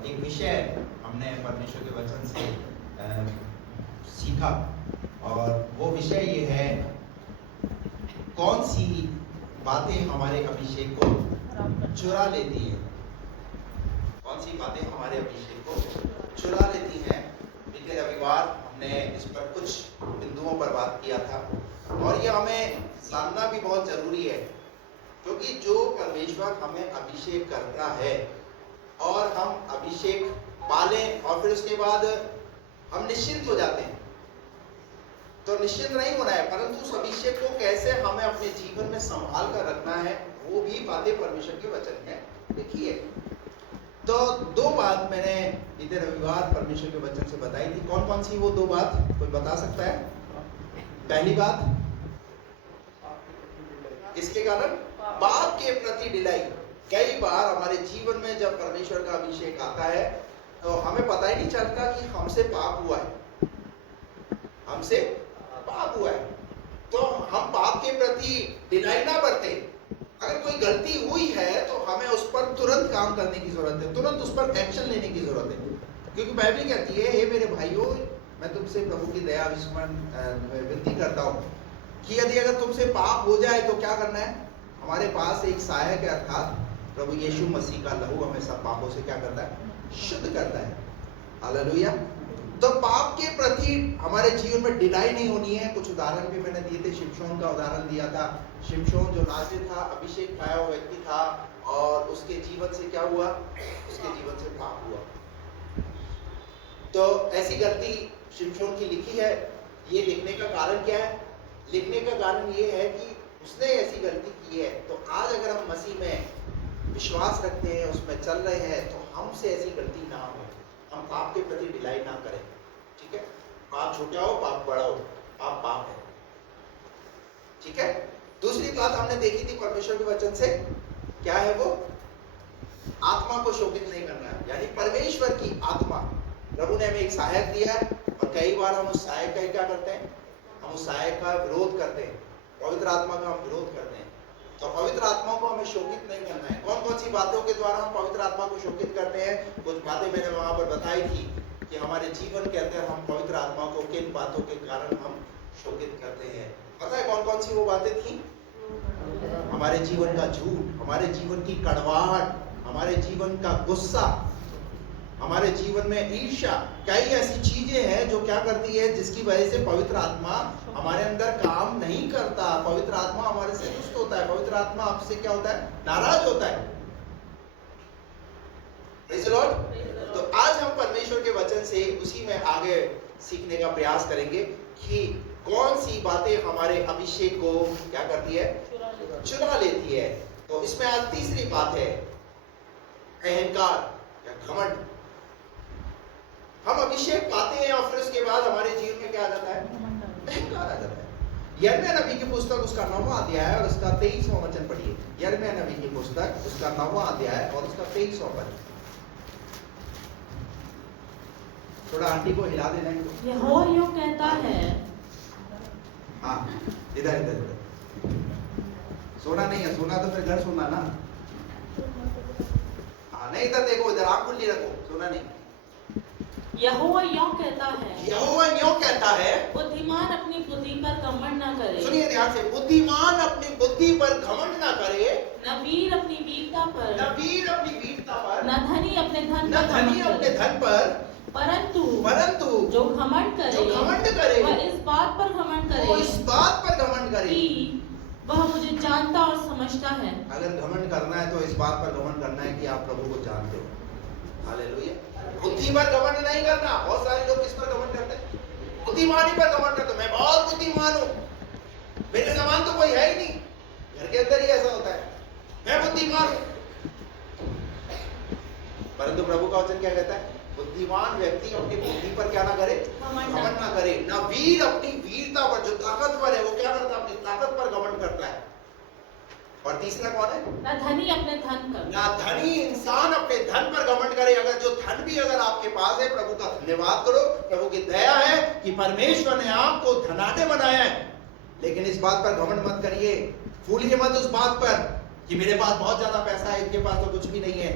एक विषय हमने परमेश्वर के वचन से सीखा, और वो विषय ये है, कौन सी बातें हमारे अभिषेक को चुरा लेती है। कौन सी बातें हमारे अभिषेक को चुरा लेती हैं। बीते रविवार हमने इस पर कुछ बिंदुओं पर बात किया था, और ये हमें जानना भी बहुत जरूरी है, क्योंकि जो परमेश्वर हमें अभिषेक करता है और हम अभिषेक पालें और फिर उसके बाद हम निश्चिंत हो जाते हैं, तो निश्चिंत नहीं होना है, परंतु उस अभिषेक को कैसे हमें अपने जीवन में संभाल कर रखना है, वो भी बातें परमेश्वर के वचन में लिखी है। तो दो बात मैंने बीते रविवार परमेश्वर के वचन से बताई थी। कौन कौन सी वो दो बात, कोई बता सकता है? पहली बात, इसके कारण पाप के प्रति ढिलाई। कई बार हमारे जीवन में जब परमेश्वर का अभिषेक आता है तो हमें पता ही नहीं चलता कि हमसे पाप हुआ है, हमसे पाप हुआ है। तो हम पाप के प्रति ढिलाई ना बरते। अगर कोई गलती हुई है तो हमें उस पर तुरंत काम करने की जरूरत है, तुरंत उस पर एक्शन लेने की जरूरत है, क्योंकि बाइबल कहती है, हे मेरे भाइयों, मैं तुमसे प्रभु की दया विनती करता हूँ कि यदि अगर तुमसे पाप हो जाए तो क्या करना है। हमारे पास एक सहायक है, अर्थात प्रभु यीशु मसीह का लहू हमें सब पापों से क्या करता है, शुद्ध करता है। हालेलुया। तो पाप के प्रति हमारे जीवन में ढिलाई नहीं होनी है। कुछ उदाहरण भी मैंने दिए थे। शिमशोन का उदाहरण दिया था। शिमशोन जो नाज़िर था, अभिषेक पाया हुआ व्यक्ति था, और उसके जीवन से क्या हुआ, उसके जीवन से पाप हुआ। तो ऐसी गलती शिमशोन की लिखी है। ये लिखने का कारण क्या है? लिखने का कारण ये है कि उसने ऐसी गलती की है, तो आज अगर हम मसीह में विश्वास रखते हैं, उसमें चल रहे हैं, तो हमसे ऐसी गलती ना हो, हम पाप के प्रति ढिलाई ना करें। ठीक है? पाप छोटा हो, पाप बड़ा हो, पाप पाप है। ठीक है? दूसरी बात हमने देखी थी परमेश्वर के वचन से, क्या है वो? आत्मा को शोभित नहीं करना है, यानी परमेश्वर की आत्मा। प्रभु ने हमें एक सहायक दिया है, और कई बार हम उस सहायक का क्या करते हैं, हम उस सहायक का विरोध करते हैं, पवित्र आत्मा का हम विरोध करते हैं। तो पवित्र आत्मा को हमें शोभित नहीं करना है। कौन कौन सी बातों के द्वारा हम पवित्र आत्मा को शोभित करते हैं? कुछ बातें मैंने वहां पर बताई थी कि हमारे जीवन के अंदर हम पवित्र आत्मा को किन बातों के कारण हम शोभित करते हैं। पता है कौन कौन सी वो बातें थी? हमारे जीवन का झूठ, हमारे जीवन की कड़वाहट, हमारे जीवन का गुस्सा, हमारे जीवन में ईर्ष्या। कई ऐसी चीजें हैं जो क्या करती है, जिसकी वजह से पवित्र आत्मा हमारे अंदर काम नहीं करता। पवित्र आत्मा हमारे से दुष्ट होता है, पवित्र आत्मा आपसे क्या होता है, नाराज होता है। Praise the Lord. तो आज हम परमेश्वर के वचन से उसी में आगे सीखने का प्रयास करेंगे कि कौन सी बातें हमारे अभिषेक को क्या करती है, चुरा लेती है। तो इसमें आज तीसरी बात है, अहंकार या घमंड। हम अभिषेक पाते हैं और फिर उसके बाद हमारे जीवन में क्या आ जाता है, अहंकार आ जाता है। यिर्मयाह नबी की पुस्तक उसका 9वां अध्याय और उसका 23वां वचन पढ़िए। यिर्मयाह नबी की पुस्तक उसका 9वां अध्याय और उसका 23वां वचन। थोड़ा आंटी को हिला देना है। यहोवा यूं कहता है, हाँ इधर इधर इधर। सोना नहीं है, सोना तो फिर घर सोना ना। हाँ नहीं, इधर देखो, इधर आंख खुली रखो, सोना नहीं। यहोवा यूं कहता है, यहोवा यूं कहता है, बुद्धिमान अपनी बुद्धि पर घमंड न करे। सुनिए ध्यान से, बुद्धिमान अपनी बुद्धि पर घमंड न करे, न वीर अपनी वीरता पर, न वीर अपनी वीरता पर, न धनी अपने धन न धनी अपने धन पर, परंतु जो घमंड करे, वह इस बात पर घमंड करे, वो इस बात पर घमंड करे कि वह मुझे जानता और समझता है। अगर घमंड करना है तो इस बात पर घमंड करना है कि आप प्रभु को जानते हो। हालेलुया। बुद्धि पर घमंड नहीं करना। बहुत सारे लोग किस पर घमंड करते हैं, बुद्धिमानी पर घमंड करते हैं। मैं बहुत बुद्धिमान हूँ, मेरे समान तो कोई है ही नहीं। घर के अंदर ही ऐसा होता है, मैं बुद्धिमान हूँ। परंतु प्रभु का वचन क्या कहता है, बुद्धिमान व्यक्ति अपनी बुद्धि पर क्या ना करे, घमंड ना करे। ना वीर अपनी वीरता पर, जो ताकतवर है वो क्या करता है, अपनी ताकत पर घमंड करता है। और तीसरा कौन है, न धनी अपने धन पर, ना धनी इंसान अपने धन पर घमंड करे। अगर जो धन भी अगर आपके पास है, प्रभु का धन्यवाद करो। प्रभु की दया है कि परमेश्वर ने आपको धनाढ्य बनाया है, लेकिन इस बात पर घमंड मत करिए। भूलिए मत उस बात पर कि मेरे पास बहुत ज्यादा पैसा है, इनके पास तो कुछ भी नहीं है।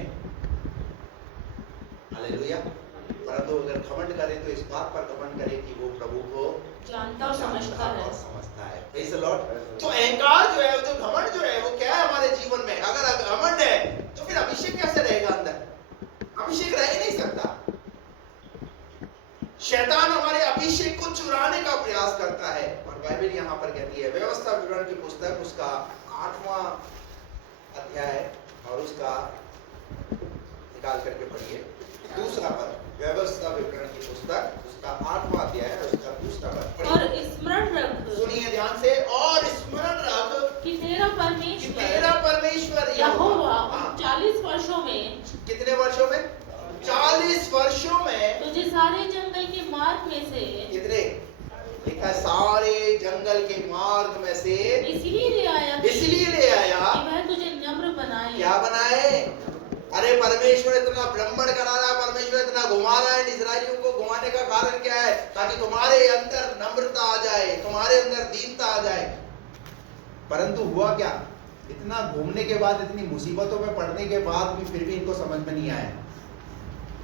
हालेलुया। परंतु अगर घमंड करे तो इस बात पर घमंड करे कि वो प्रभु को जानता और समझता है। और समझता है। Praise the Lord। तो अहंकार जो है, जो घमंड जो है, वो क्या है हमारे जीवन में? अगर घमंड है तो फिर अभिषेक कैसे रहेगा अंदर? अभिषेक रह ही नहीं सकता। शैतान हमारे अभिषेक को चुराने का प्रयास करता है। और बाइबल यहाँ पर कहती है, व्यवस्था विवरण की पुस्तक उसका 8वां अध्याय और उसका निकाल करके पढ़िए दूसरा पद। व्यवस्था विवरण की पुस्तक उसका 8वां अध्याय है, उसका दूसरा पद। और स्मरण रख, सुनिए ध्यान से, और स्मरण रख कि तेरा परमेश्वर यहोवा 40 वर्षों में, कितने वर्षों में? 40 वर्षों में तुझे सारे जंगल के मार्ग में से, कितने लिखा? सारे जंगल के मार्ग में से इसलिए ले आया कि वह तुझे नम्र बनाए। क्या बनाए? अरे परमेश्वर इतना भ्रमण करा रहा है, परमेश्वर इतना घुमा रहा है। इस्राएलियों को घुमाने का कारण क्या है? ताकि तुम्हारे अंदर नम्रता आ जाए, तुम्हारे अंदर दीनता आ जाए। परंतु हुआ क्या? इतना घूमने के बाद, इतनी मुसीबतों में पड़ने के बाद भी फिर भी इनको समझ में नहीं आया।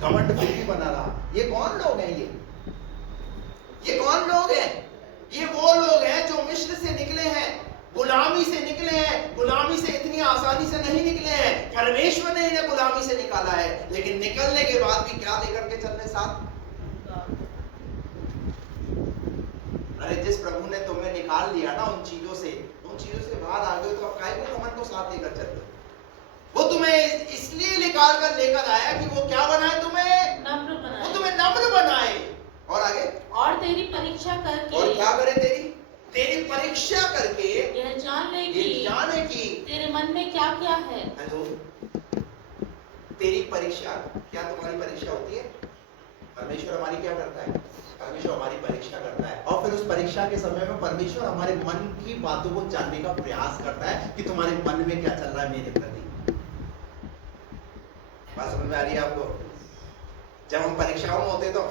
घमंड फिर भी बना रहा। ये कौन लोग हैं? ये कौन लोग हैं? ये वो लोग हैं जो मिस्र से निकले हैं, गुलामी से निकले हैं। गुलामी से इतनी आसानी से नहीं निकले हैं। परमेश्वर ने इन्हें गुलामी से निकाला है, लेकिन निकलने के बाद भी क्या लेकर के चलने साथ? अरे जिस प्रभु ने तुम्हें निकाल लिया ना उन चीजों से बाहर आ गए, तो अब काहे को घमंड को साथ लेकर चल रहे? वो तुम्हें इसलिए निकाल कर लेकर आया कि वो क्या बनाए? तुम्हें नम्र बनाए। वो तुम्हें नम्र बनाए। और आगे, और तेरी परीक्षा करके, और क्या करे? तेरी परीक्षा करके यह जाने की तेरे मन में क्या क्या है। हेलो, तेरी परीक्षा, क्या तुम्हारी परीक्षा होती है? परमेश्वर हमारी क्या करता है? परमेश्वर हमारी परीक्षा करता है, और फिर उस परीक्षा के समय में परमेश्वर हमारे मन की बातों को जानने का प्रयास करता है कि तुम्हारे मन में क्या चल रहा है मेरे प्रति। बात समझ में आ रही है आपको? जब हम परीक्षाओं में होते हैं तो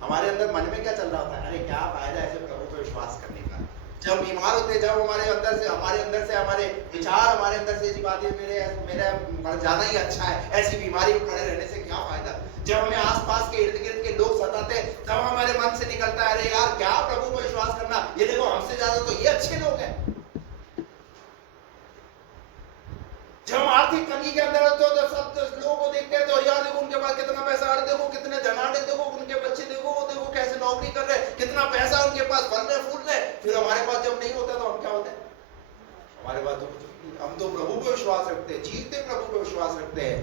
हमारे अंदर मन में क्या चल रहा होता है? अरे क्या फायदा ऐसे प्रभु पर विश्वास करने का। जब बीमार होते हैं, जब हमारे अंदर से हमारे विचार, हमारे अंदर से ऐसी बातें, मेरा ज्यादा ही अच्छा है, ऐसी बीमारी में पड़े रहने से क्या फायदा। जब हमें आसपास के इर्द गिर्द के लोग सताते हैं, तब हमारे मन से निकलता है, अरे यार क्या प्रभु पर विश्वास करना, ये देखो हमसे ज्यादा तो ये अच्छे लोग हैं। जब हम आर्थिक तंगी के अंदर होते तो सब लोगों को देखते हैं, तो यार देखो उनके पास कितना पैसा, अरे देखो कितने धनाढ़, देखो उनके बच्चे, देखो कैसे नौकरी कर रहे हैं, कितना पैसा उनके पास, फल रहे फूल रहे। फिर हमारे पास जब नहीं होता तो हम क्या होते हैं? हमारे पास तो हम तो प्रभु पे विश्वास रखते हैं, जीवते प्रभु पे विश्वास रखते हैं।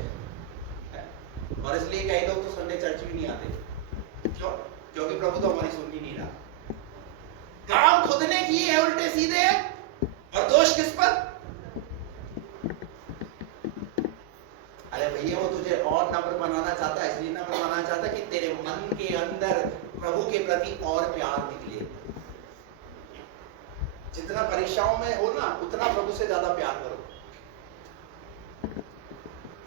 और इसलिए कई लोग तो संडे चर्च भी नहीं आते। क्यों? क्योंकि प्रभु तो हमारी सुन ही नहीं रहा। काम खुद ने किए हैं उल्टे सीधे, और दोष किस पर? अरे भैया वो तुझे और नम्र बनाना चाहता है, इसलिए नम्र बनाना चाहता है कि तेरे मन के अंदर प्रभु के प्रति और प्यार निकले। जितना परीक्षाओं में हो ना, उतना प्रभु से ज्यादा प्यार करो।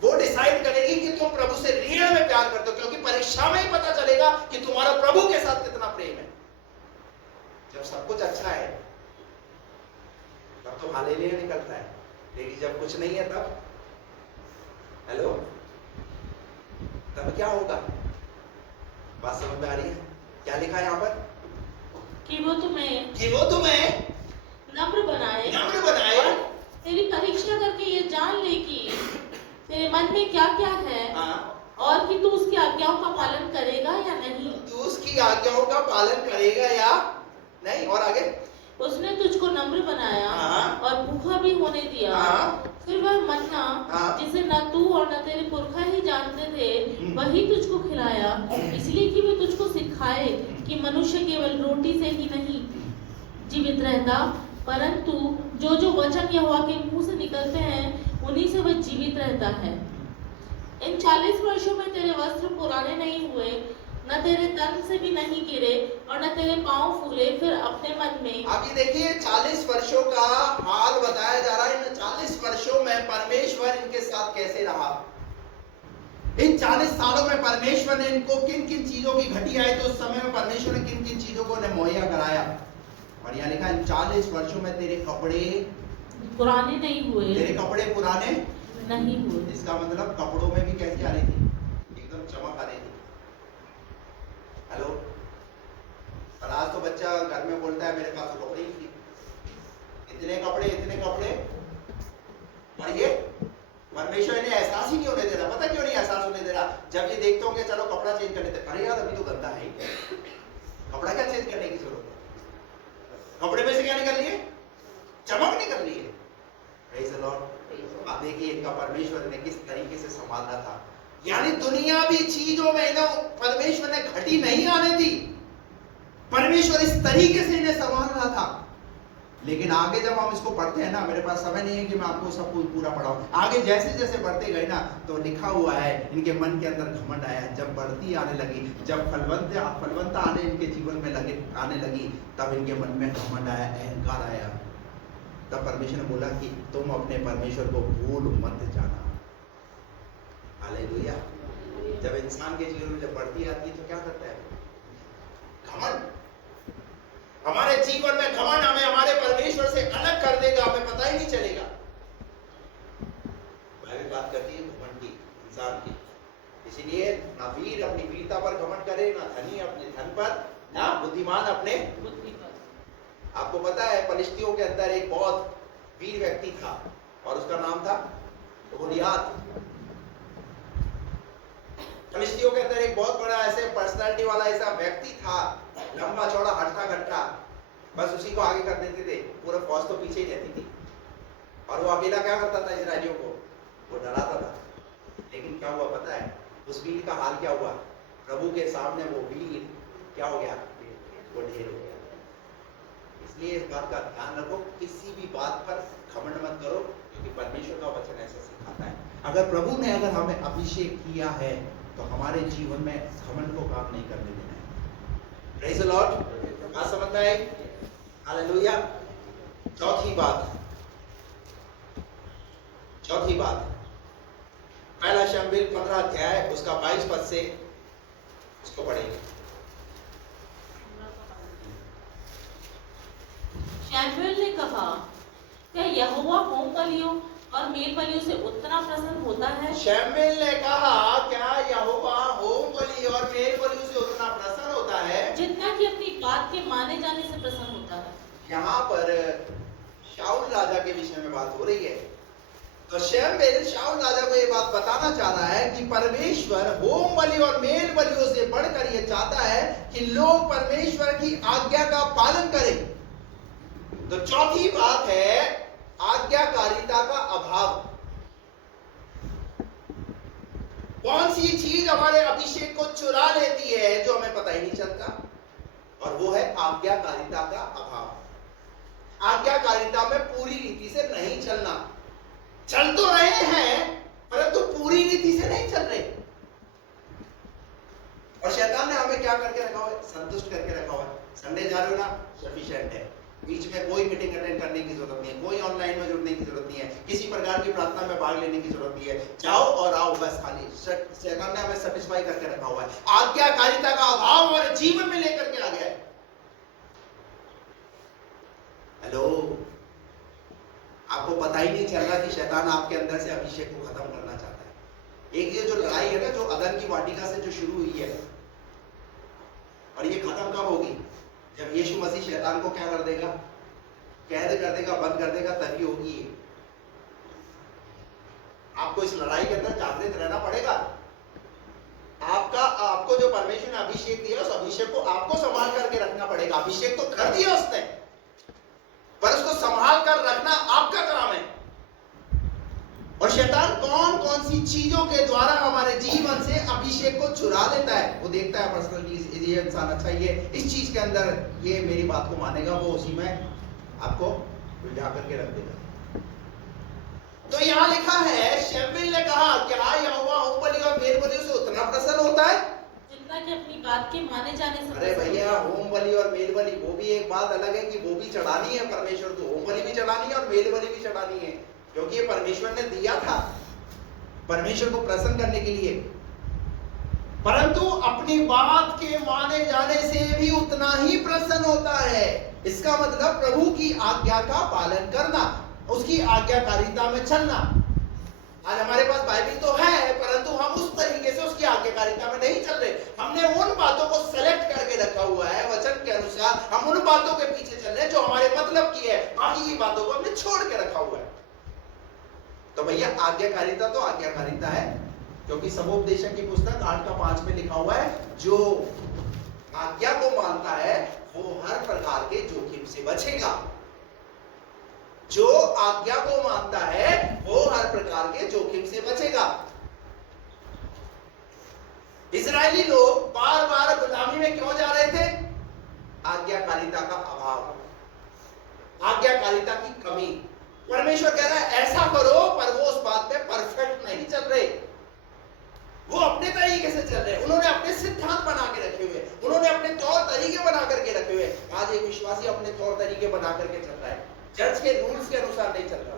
वो डिसाइड करेगी कि तुम प्रभु से रियल में प्यार करते हो, क्योंकि परीक्षा में ही पता चलेगा कि तुम्हारा प्रभु के साथ कितना प्रेम है। जब सब कुछ अच्छा है तब तो हालेलुया निकलता है, लेकिन जब कुछ नहीं है तब, हेलो, तब क्या होगा? बात समझ में आ रही है? क्या लिखा है यहाँ पर? कि वो तुम्हें नम्र बनाए और तेरी परीक्षा करके ये जान ले कि तेरे मन में क्या क्या है। और कि तू उसकी आज्ञाओं का पालन करेगा या नहीं। तू उसकी आज्ञाओं का पालन करेगा या नहीं। और आगे, उसने तुझको नम्र बनाया और भूखा भी होने दिया। फिर वह मन्ना जिसे न तू और न तेरे पुरखा ही जानते थे, वही तुझको खिलाया, इसलिए कि वह तुझको सिखाए कि मनुष्य केवल रोटी से ही नहीं जीवित रहता, परंतु जो वचन यहोवा के मुंह से निकलते हैं उन्हीं से वह जीवित रहता है। इन 40 वर्षों में तेरे वस्त्र पुराने नहीं हुए, न तेरे तन से भी नहीं गिरे और न तेरे पांव फूले। फिर अपने मन में, आप ये देखिए 40 वर्षों का हाल बताया जा रहा है। इन 40 वर्षों में परमेश्वर इनके साथ कैसे रहा। इन 40 सालों में परमेश्वर ने इनको किन किन चीजों की घटी आई, तो उस समय में परमेश्वर ने किन किन चीजों को मुहैया कराया। और यहाँ लिखा, इन 40 वर्षों में तेरे कपड़े पुराने नहीं हुए। तेरे कपड़े पुराने नहीं हुए। इसका मतलब कपड़ों में भी कैसी आ रही थी? एकदम चमक आ रही थी। घर में बोलता है मेरे पास तो कपड़े ही नहीं, इतने कपड़े, और ये परमेश्वर ने एहसास ही नहीं होने दे रहा। पता क्यों नहीं एहसास होने दे रहा? जब ये देखते होंगे चलो कपड़ा चेंज कर लेते, अरे यार अभी तो गंदा है, कपड़ा क्या चेंज करने की जरूरत है? कपड़े में से क्या निकल रही है? चमक निकल रही है। Praise the Lord. आप देखिए इनका परमेश्वर ने किस तरीके से संभाला था, यानी दुनियावी चीजों में इन्हें परमेश्वर ने घटी नहीं आने दी। परमेश्वर इस तरीके से इन्हें संभाल रहा था। लेकिन आगे जब हम इसको पढ़ते हैं ना, मेरे पास समय नहीं है कि मैं आपको सब कुछ पूरा पढ़ाऊं, आगे जैसे जैसे बढ़ते गए ना तो लिखा हुआ है इनके मन के अंदर घमंड आया। जब बढ़ती आने लगी, जब फलवंता आने इनके जीवन में आने लगी, तब इनके मन में घमंड आया, अहंकार आया। तब परमेश्वर ने बोला कि तुम अपने परमेश्वर को भूल मत जाना। हालेलुया। जब इंसान के जीवन में जब बढ़ती आती है तो क्या करता है? घमंड। हमारे जीवन में घमंड हमें हमारे परमेश्वर से अलग कर देगा, हमें पता ही नहीं चलेगा। बाइबल बात करती है घमंड की, इंसान की। इसीलिए ना वीर अपनी वीरता पर घमंड करे, ना धनी अपने धन पर, ना बुद्धिमान अपने बुद्धि पर। आपको पता है फलिश्तियों के अंदर एक बहुत वीर व्यक्ति था और उसका नाम था गोलियात। फलिश्तियों के अंदर एक बहुत बड़ा ऐसे पर्सनालिटी वाला ऐसा व्यक्ति था, लंबा चौड़ा हट्टा कट्टा, बस उसी को आगे कर देते थे, पूरा फौज तो पीछे ही रहती थी। और वो अकेला क्या करता था? इजराइलियों को वो डराता था। लेकिन क्या हुआ पता है? उस वीर का हाल क्या हुआ? प्रभु के सामने वो वीर क्या हो गया? वो ढेर हो गया। इसलिए इस बात का ध्यान रखो, किसी भी बात पर घमंड मत करो, क्योंकि परमेश्वर का वचन ऐसा सिखाता है। अगर प्रभु ने अगर हमें अभिषेक किया है तो हमारे जीवन में घमंड को काम नहीं करने देना है। Praise the Lord. बात समझता है? हालेलुया। चौथी बात, पहला शमूएल 15 अध्याय उसका 22 पद से उसको पढ़ेंगे। शमूएल ने कहा, क्या यहोवा होम बलियों और मेल बलियों से उतना प्रसन्न होता है? शमूएल ने कहा, क्या यहोवा होम बलि और मेल बलियों से उतना प्रसन्न होता है जितना कि अपनी बात के माने जाने से प्रसन्न होता है। यहाँ पर शाऊल राजा के विषय में बात हो रही है। तो शमूएल शाऊल राजा को ये बात बताना चाह रहा है कि परमेश्वर होम बलि और मेल बलियों से बढ़कर ये चाहता है कि लोग परमेश्वर की आज्ञा का पालन करें। तो चौथी बात है आज्ञाकारिता का अभाव। कौन सी चीज हमारे अभिषेक को चुरा लेती है जो हमें पता ही नहीं चलता? और वो है आज्ञाकारिता का अभाव। आज्ञाकारिता में पूरी रीति से नहीं चलना। चल तो रहे हैं परंतु पूरी रीति से नहीं चल रहे। और शैतान ने हमें क्या करके रखा हुआ है? संतुष्ट करके रखा हुआ है। संडे जा रहे हो ना, सफिशिएंट है। बीच में कोई मीटिंग अटेंड करने की जरूरत नहीं है, कोई ऑनलाइन में जुड़ने की जरूरत नहीं है, किसी प्रकार की प्रार्थना में भाग लेने की जरूरत नहीं है। जाओ और आओ बस। खाली शैतान ने हमें सेटिस्फाई करके रखा हुआ है। आज्ञाकारिता का अभाव हमारे जीवन में लेकर के आ गया है। हेलो, आपको पता ही नहीं चल रहा कि शैतान आपके अंदर से अभिषेक को खत्म करना चाहता है। एक ये जो लड़ाई है ना, जो अदन की वाटिका से जो शुरू हुई है, और ये खत्म कब होगी? जब यीशु मसीह शैतान को क्या कर देगा? कैद कर देगा, बंद कर देगा, तभी होगी। आपको इस लड़ाई के अंदर जागृत रहना पड़ेगा। आपको जो परमेश्वर ने अभिषेक दिया, उस अभिषेक को आपको संभाल करके रखना पड़ेगा। अभिषेक तो कर दिया उसने, पर उसको संभाल कर रखना आपका काम है। और शैतान कौन कौन सी चीजों के द्वारा हमारे जीवन से अभिषेक को चुरा लेता है, वो देखता है पर्सनली। ये इंसान अच्छा, ये इस चीज के अंदर ये मेरी बात को मानेगा, वो उसी में आपको उलझा करके रख देगा। तो यहाँ लिखा है, शमूएल ने कहा, क्या यहोवा होम बलि और मेल बलियों से उतना प्रसन्न होता है जितना कि अपनी बात के माने जाने से? अरे भैया, होम बलि और मेल बलि वो भी एक बात अलग है कि वो भी चढ़ानी है परमेश्वर को। होम बलि भी चढ़ानी है और मेल बलि भी चढ़ानी है, क्योंकि ये परमेश्वर ने दिया था परमेश्वर को प्रसन्न करने के लिए। परंतु अपनी बात के माने जाने से भी उतना ही प्रसन्न होता है। इसका मतलब प्रभु की आज्ञा का पालन करना, उसकी आज्ञाकारिता में चलना। आज हमारे पास बाइबल तो है, परंतु हम उस तरीके से उसकी आज्ञाकारिता में नहीं चल रहे। हमने उन बातों को सेलेक्ट करके रखा हुआ है वचन के अनुसार हम उन बातों के पीछे चल रहे हैं जो हमारे मतलब की है, बाकी की बातों को हमने छोड़ के रखा हुआ है। तो भैया आज्ञाकारिता तो आज्ञाकारिता है, क्योंकि समुपदेशक की पुस्तक 8:5 में लिखा हुआ है, जो आज्ञा को मानता है वो हर प्रकार के जोखिम से बचेगा। जो आज्ञा को मानता है वो हर प्रकार के जोखिम से बचेगा। इजरायली लोग बार बार गुलामी में क्यों जा रहे थे? आज्ञाकारिता का अभाव, आज्ञाकारिता की कमी। परमेश्वर कह रहा है ऐसा करो, पर वो उस बात पे परफेक्ट नहीं चल रहे, वो अपने तरीके से चल रहे, उन्होंने अपने सिद्धांत बना के रखे हुए, उन्होंने अपने तौर तरीके बना करके रखे हुए। आज एक विश्वासी अपने तौर तरीके बना करके चल रहा है, चर्च के रूल्स के अनुसार नहीं चल रहा,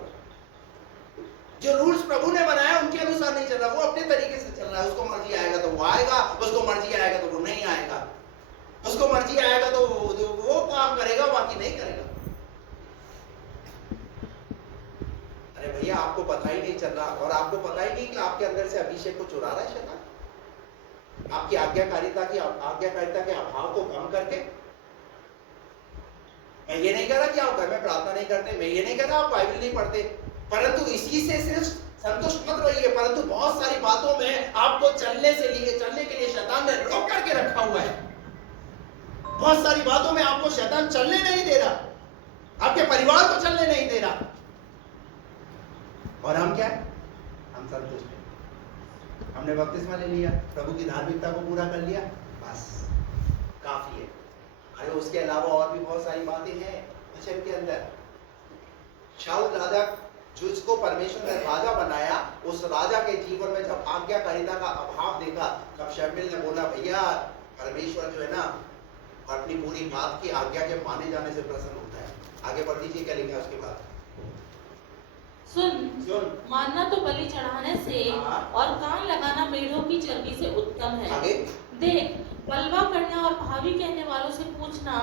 जो रूल्स प्रभु ने बनाया उनके अनुसार नहीं चल रहा, वो अपने तरीके से चल रहा है। उसको मर्जी आएगा तो वो आएगा, उसको मर्जी आएगा तो वो नहीं आएगा, उसको मर्जी आएगा तो वो काम करेगा, बाकी नहीं करेगा। अरे भैया आपको पता ही नहीं चल रहा, और आपको पता ही नहीं कि आपके अंदर से अभिषेक को चुरा रहा है शैतान, आपकी आज्ञाकारिता के अभाव को कम करके। मैं ये नहीं कह रहा कि आप घर में प्रार्थना नहीं करते, मैं ये नहीं कह रहा आप बाइबल नहीं पढ़ते, परंतु इसी से सिर्फ संतुष्ट मत रहिए। परंतु बहुत सारी बातों में आपको चलने के लिए शैतान ने रोक करके रखा हुआ है। बहुत सारी बातों में आपको शैतान चलने नहीं दे रहा, आपके परिवार को चलने नहीं दे रहा, और हम क्या है? हम संतुष्ट हैं। हमने बपतिस्मा ले लिया, प्रभु की धार्मिकता को पूरा कर लिया, बस काफी है। अरे उसके अलावा और भी बहुत सारी बातें हैं वचन के अंदर। शाऊल राजा, जिसको परमेश्वर ने राजा बनाया, उस राजा के जीवन में जब आज्ञाकारिता का अभाव देखा, तब शमूएल ने बोला भैया परमेश्वर जो है ना अपनी पूरी बात की आज्ञा के माने जाने से प्रसन्न होता है। आगे बढ़ दीजिए, क्या लिखा है उसके बाद? सुन, मानना तो बलि चढ़ाने से और कान लगाना मेढ़ों की चर्बी से उत्तम है। आगे देख, बलवा करना और भावी कहने वालों से पूछना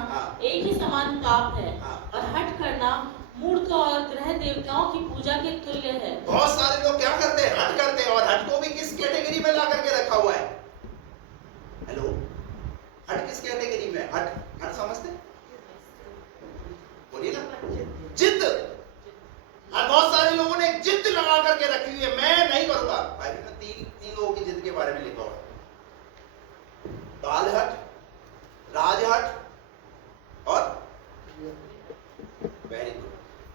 एक ही समान पाप है, और हठ करना मूर्त और ग्रह देवताओं की पूजा के तुल्य है। बहुत सारे लोग क्या करते हैं? हठ करते हैं, और हठ को भी किस कैटेगरी में ला करके रखा हुआ है? हेलो, हठ किस कैटेगरी में? हठ समझते? बोलिए ना, जिद। और बहुत सारे लोगों ने जिद लगा करके रखी हुई है, मैं नहीं करूंगा। बाइबल में तीन लोगों की जिद के बारे में लिखा हुआ है, बाल हट, राजहट और वेरी गुड,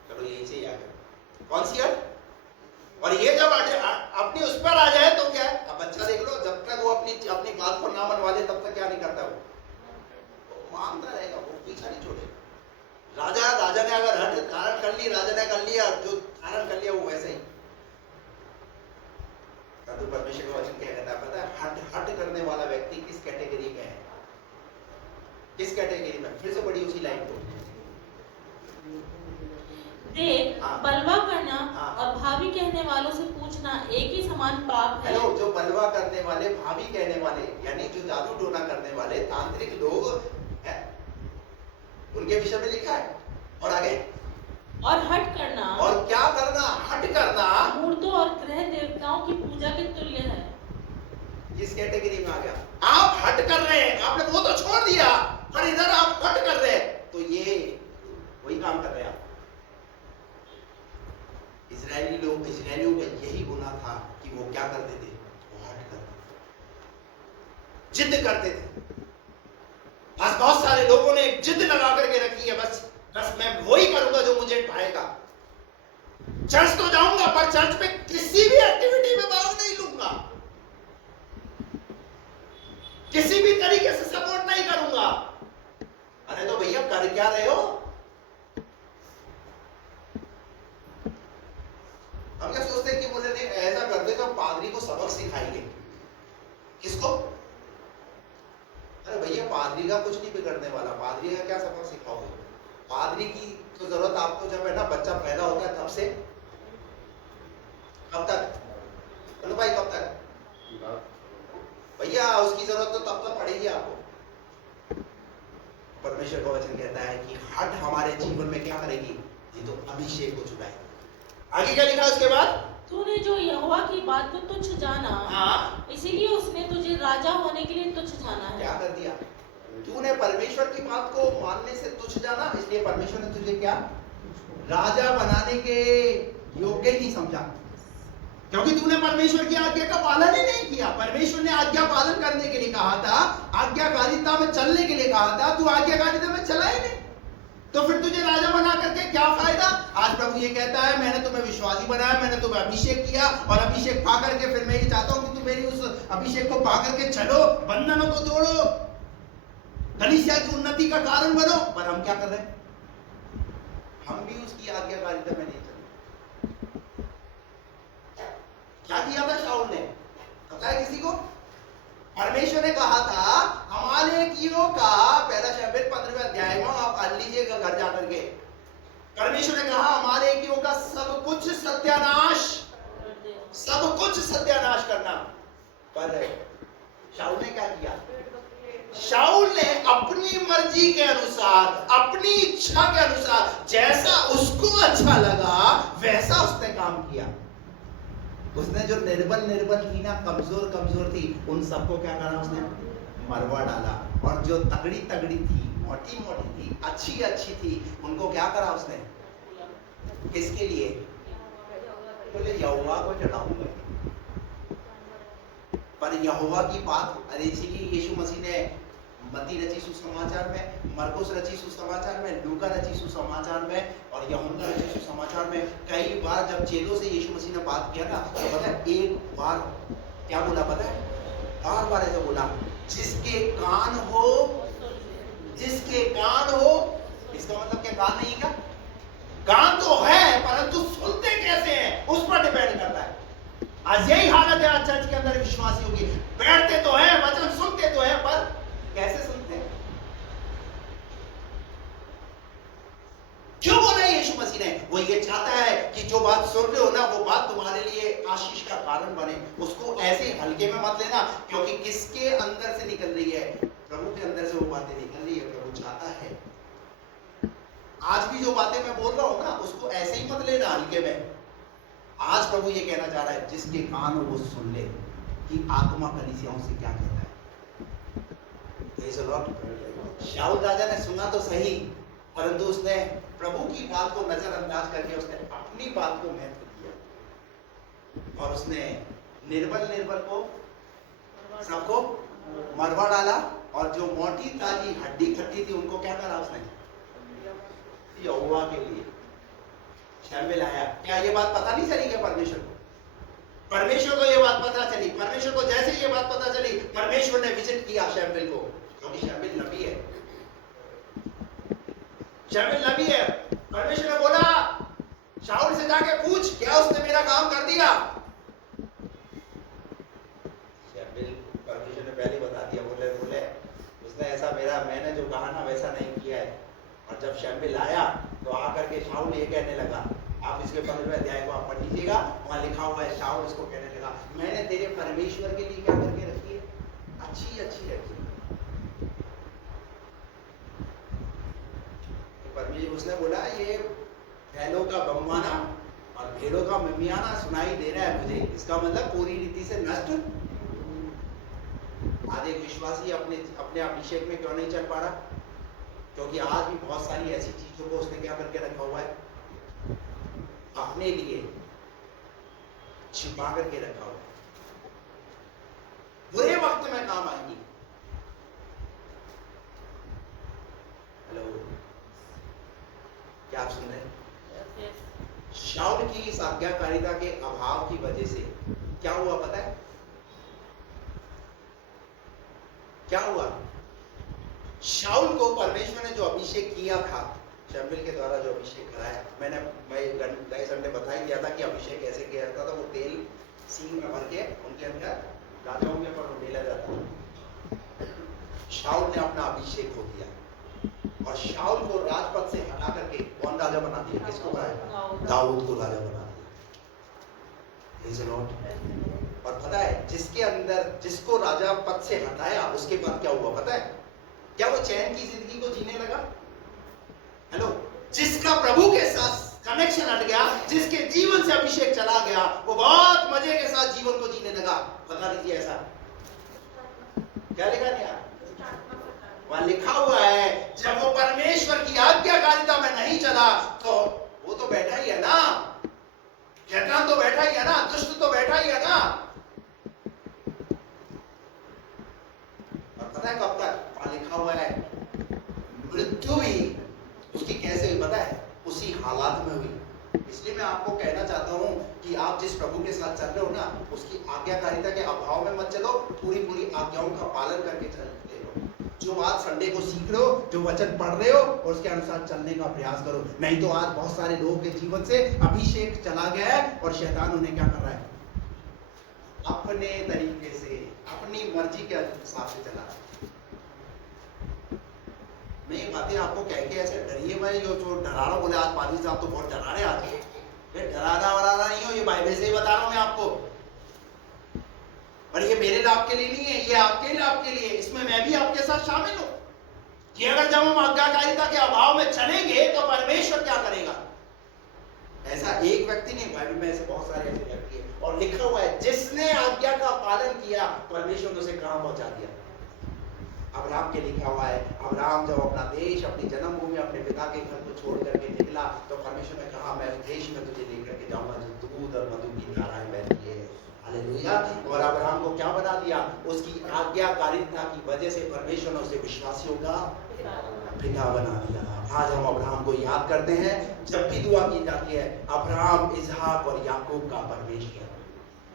चलो यही से याद है। कौन सी हट? और ये जब अपनी उस पर आ जाए तो क्या है? अब बच्चा देख लो, जब तक वो अपनी बात को ना मनवा ले तब तक क्या नहीं करता, वो मानता रहेगा, वो पीछा नहीं छोड़ेगा। राजा ने अगर हट धारण कर ली, राजा ने कर लिया, जो धारण कर लिया वो वैसे ही। तो परमेश्वर का वचन क्या कहता है पता है? हट करने वाला व्यक्ति किस कैटेगरी में है? किस कैटेगरी में? फिर से पढ़ी उसी लाइन को। देख, बलवा करना और भावी कहने वालों से पूछना एक ही समान पाप है। हेलो, जो बलवा करने वाले, भावी कहने वाले, यानी जो जादू टोना करने वाले तांत्रिक लोग हैं, उनके विषय में लिखा है। और आगे, और हट करना, और क्या करना? हट करना मूर्तों और ग्रह देवताओं की पूजा के तुल्य है। किस कैटेगरी में आ गया? आप हट कर रहे हैं, आपने वो तो छोड़ दिया, पर इधर आप हट कर रहे हैं, तो ये वही काम कर रहे हैं आप। इजरायलियों का यही गुनाह था कि वो क्या करते थे? वो हट करते थे, जिद करते थे। आज बहुत सारे लोगों ने एक जिद लगा करके रखी है, बस मैं वही करूंगा जो मुझे पाएगा। चर्च तो जाऊंगा, पर चर्च पे किसी भी एक्टिविटी में भाग नहीं लूंगा, किसी भी तरीके से सपोर्ट नहीं करूंगा। अरे तो भैया कर क्या रहे हो? हम क्या सोचते हैं कि बोले नहीं ऐसा करते तो पादरी को सबक सिखाएंगे। किसको? अरे भैया पादरी का कुछ नहीं बिगड़ने वाला, पादरी का क्या सबक सिखाओगे? पादरी की तो जरूरत आपको जब है ना बच्चा पैदा होता है तब से कब तक? अनु भाई कब तक? भैया उसकी जरूरत तो तब तक पड़ेगी आपको। परमेश्वर का वचन कहता है कि हट हमारे जीवन में क्या करेगी? ये तो अभिषेक को चुराएगी। आगे क्या लिखा उसके बाद? तूने जो यहोवा की बात को तुच्छ जाना, इसीलिए उसने तुझे राजा होने के लिए तुच्छ जाना है। क्या कर दिया? तूने परमेश्वर की बात को मानने से तुझ जाना, इसलिए परमेश्वर ने तुझे क्या राजा बनाने के योग्य ही समझा, क्योंकि तूने परमेश्वर की आज्ञा का पालन ही नहीं किया। परमेश्वर ने आज्ञा पालन करने के लिए कहा था, आज्ञाकारिता में चलने के लिए कहा था, तू आज्ञाकारिता में चला ही नहीं, तो फिर तुझे राजा बना करके क्या फायदा। आज प्रभु ये कहता है, मैंने तुम्हें विश्वासी बनाया, मैंने तुम्हें अभिषेक किया, और अभिषेक पा करके फिर मैं ये चाहता हूं कि तुम मेरी उस अभिषेक को पा करके चलो, बंधनों को तोड़ो, कलीसिया की उन्नति का कारण बनो। पर हम क्या कर रहे हैं, हम भी उसकी आज्ञाकारिता में नहीं चले। क्या किया था शाऊल ने, पता है किसी को? परमेश्वर ने कहा था अमालेकियों का, पहला शमूएल 15वें अध्याय में आप पढ़ लीजिएगा घर जाकर के। परमेश्वर ने कहा अमालेकियों का सब कुछ सत्यानाश करना। पर शाऊल ने क्या किया? शाऊल ने अपनी मर्जी के अनुसार, अपनी इच्छा के अनुसार, जैसा उसको अच्छा लगा वैसा उसने काम किया। उसने जो निर्बल थी ना, कमजोर थी, उन सबको क्या करा उसने? मरवा डाला। और जो तगड़ी थी, मोटी थी, अच्छी थी, उनको क्या करा उसने? किसके लिए? बोले यहोवा को चढ़ाऊंगा। पर यहोवा की बात, अरे इसीलिए यीशु मसीह ने मत्ती रची सुसमाचार में, मरकुस रची सुसमाचार में, लूका रची सुसमाचार में और यूहन्ना रची सुसमाचार में कई बार जब चेलों से यीशु मसीह ने बात किया ना, तो पता है एक बार क्या बोला? पता है बार ऐसा बोला, जिसके कान हो, इसका मतलब क्या कान नहीं? क्या कान तो है, परंतु सुनते कैसे हैं उस पर डिपेंड करता है। आज यही हालत है आज चर्च के अंदर विश्वासियों की, बैठते तो है, वचन सुनते तो है, पर कैसे सुनते हैं? क्यों बोला यीशु मसीह ने? वो ये चाहता है कि जो बात सुन रहे हो ना, वो बात तुम्हारे लिए आशीष का कारण बने। उसको ऐसे हल्के में मत लेना, क्योंकि किसके अंदर से निकल रही है? प्रभु के अंदर से वो बातें निकल रही है। प्रभु चाहता है आज भी जो बातें मैं बोल रहा हूं ना, उसको ऐसे ही मत लेना हल्के में। आज प्रभु ये कहना चाह रहा है, जिसके कान हो वो सुन ले कि आत्मा कलीसियाओं से क्या कहता है। शाऊल राजा ने सुना तो सही, परंतु उसने प्रभु की बात को नजरअंदाज करके उसने अपनी बात को महत्व दिया, और उसने निर्बल को सबको मरवा डाला, और जो मोटी ताजी हड्डी खट्टी थी उनको क्या करा उसने? यहोवा के लिए शमूएल आया। क्या ये बात पता नहीं चली क्या परमेश्वर को? परमेश्वर को ये बात पता चली। परमेश्वर को जैसे ये बात पता चली, परमेश्वर ने विजिट किया शमूएल को, क्योंकि शमूएल नबी है। शमूएल नबी है। परमेश्वर ने बोला शाऊल से जाके पूछ, क्या उसने मेरा काम कर दिया? शमूएल परमेश्वर ने पहले बता दिया, बोले उसने ऐसा मैंने जो कहा ना वैसा नहीं किया है। और जब शमूएल आया तो आकर के शाऊल ये कहने लगा, आप इसके 15वें अध्याय को आप पढ़ लीजिएगा, वहां लिखा हुआ है, शाऊल उसको कहने लगा, मैंने तेरे परमेश्वर के लिए क्या करके रखी है? अच्छी रखी है। परमेश्वर उसने बोला, ये बैलों का बमवाना और भेड़ों का मिमियाना सुनाई दे रहा है मुझे, इसका मतलब पूरी रीति से नष्ट। आज एक विश्वासी अपने अभिषेक में क्यों नहीं चल पा रहा? क्योंकि आज भी बहुत सारी ऐसी चीजों को उसने क्या करके रखा हुआ है, अपने लिए छिपा करके रखा हुआ है। बुरे वक्त में काम आएंगी। हेलो, क्या आप सुन रहे हैं? शाऊल की इस आज्ञाकारिता के अभाव की वजह से क्या हुआ पता है? क्या हुआ? शाऊल को परमेश्वर ने जो अभिषेक किया था, शमूएल के द्वारा जो अभिषेक कराया, मैं गए संडे बता ही दिया था कि अभिषेक कैसे किया जाता था। वो तेल सींग में भर के उनके अंदर राजाओं के ऊपर डाला जाता। शाऊल ने अपना अभिषेक हो दिया और शाऊल को राजपद से हटा करके कौन राजा बना दिया? किसको बनाया? दाऊद को राजा बना दिया। और पता है जिसके अंदर जिसको राजा पद से हटाया, उसके बाद क्या हुआ पता है? क्या वो चैन की जिंदगी को जीने लगा? हेलो, जिसका प्रभु के साथ कनेक्शन हट गया, जिसके जीवन से अभिषेक चला गया, वो बहुत मजे के साथ जीवन को जीने लगा। बता दीजिए ऐसा क्या लिखा नहीं? वहां लिखा हुआ है जब वो परमेश्वर की आज्ञाकारिता में नहीं चला तो वो तो बैठा ही है ना, शैतान तो बैठा ही है ना, दुष्ट तो बैठा ही है ना। और पता है कब तक वहां लिखा हुआ है मृत्यु भी उसकी कैसे हुई पता है, उसी हालात में हुई। इसलिए मैं आपको कहना चाहता हूं कि आप जिस प्रभु के साथ चल रहे हो ना, उसकी आज्ञाकारिता के अभाव में मत चलो, पूरी पूरी आज्ञाओं का पालन करके चलते रहो। जो बात संडे को सीख रहे हो, जो वचन पढ़ रहे हो, और उसके अनुसार चलने का प्रयास करो। नहीं तो आज बहुत सारे लोगों के जीवन से अभिषेक चला गया है और शैतान उन्हें क्या कर रहा है, अपने तरीके से अपनी मर्जी के हिसाब से चला रहा है। मैं ये बातें आपको कह के ऐसे डरिए भाई, जो डरा रहा बोले आज पाजी साहब तो बहुत डरा रहे आज, ये डराना वराना नहीं हो, ये बाइबल से ही बता रहा हूं मैं आपको। और ये मेरे लाभ के लिए नहीं है, ये आपके लाभ के लिए, इसमें मैं भी आपके साथ शामिल हूं कि अगर जब हम आज्ञाकारिता के अभाव में चलेंगे तो परमेश्वर क्या करेगा। ऐसा एक व्यक्ति नहीं, बाइबल में ऐसे बहुत सारे ऐसे व्यक्ति हैं और लिखा हुआ है जिसने आज्ञा का पालन किया परमेश्वर ने उसे कहां पहुंचा दिया। अब्राहम के लिखा हुआ है, अब्राहम जब अपना देश, अपनी जन्मभूमि, अपने पिता के घर को छोड़ करके निकला तो परमेश्वर ने कहा मैं उस देश में तुझे लेकर के जाऊंगा जो दूध और मधु की धाराएं बहती है। हालेलुया। और अब्राहम को क्या बना दिया, उसकी आज्ञाकारिता की वजह से परमेश्वर ने उसे विश्वासियों का पिता बना दिया। आज हम अब्राहम को याद करते हैं, जब भी दुआ की जाती है, अब्राहम, इसहाक और याकूब का परमेश्वर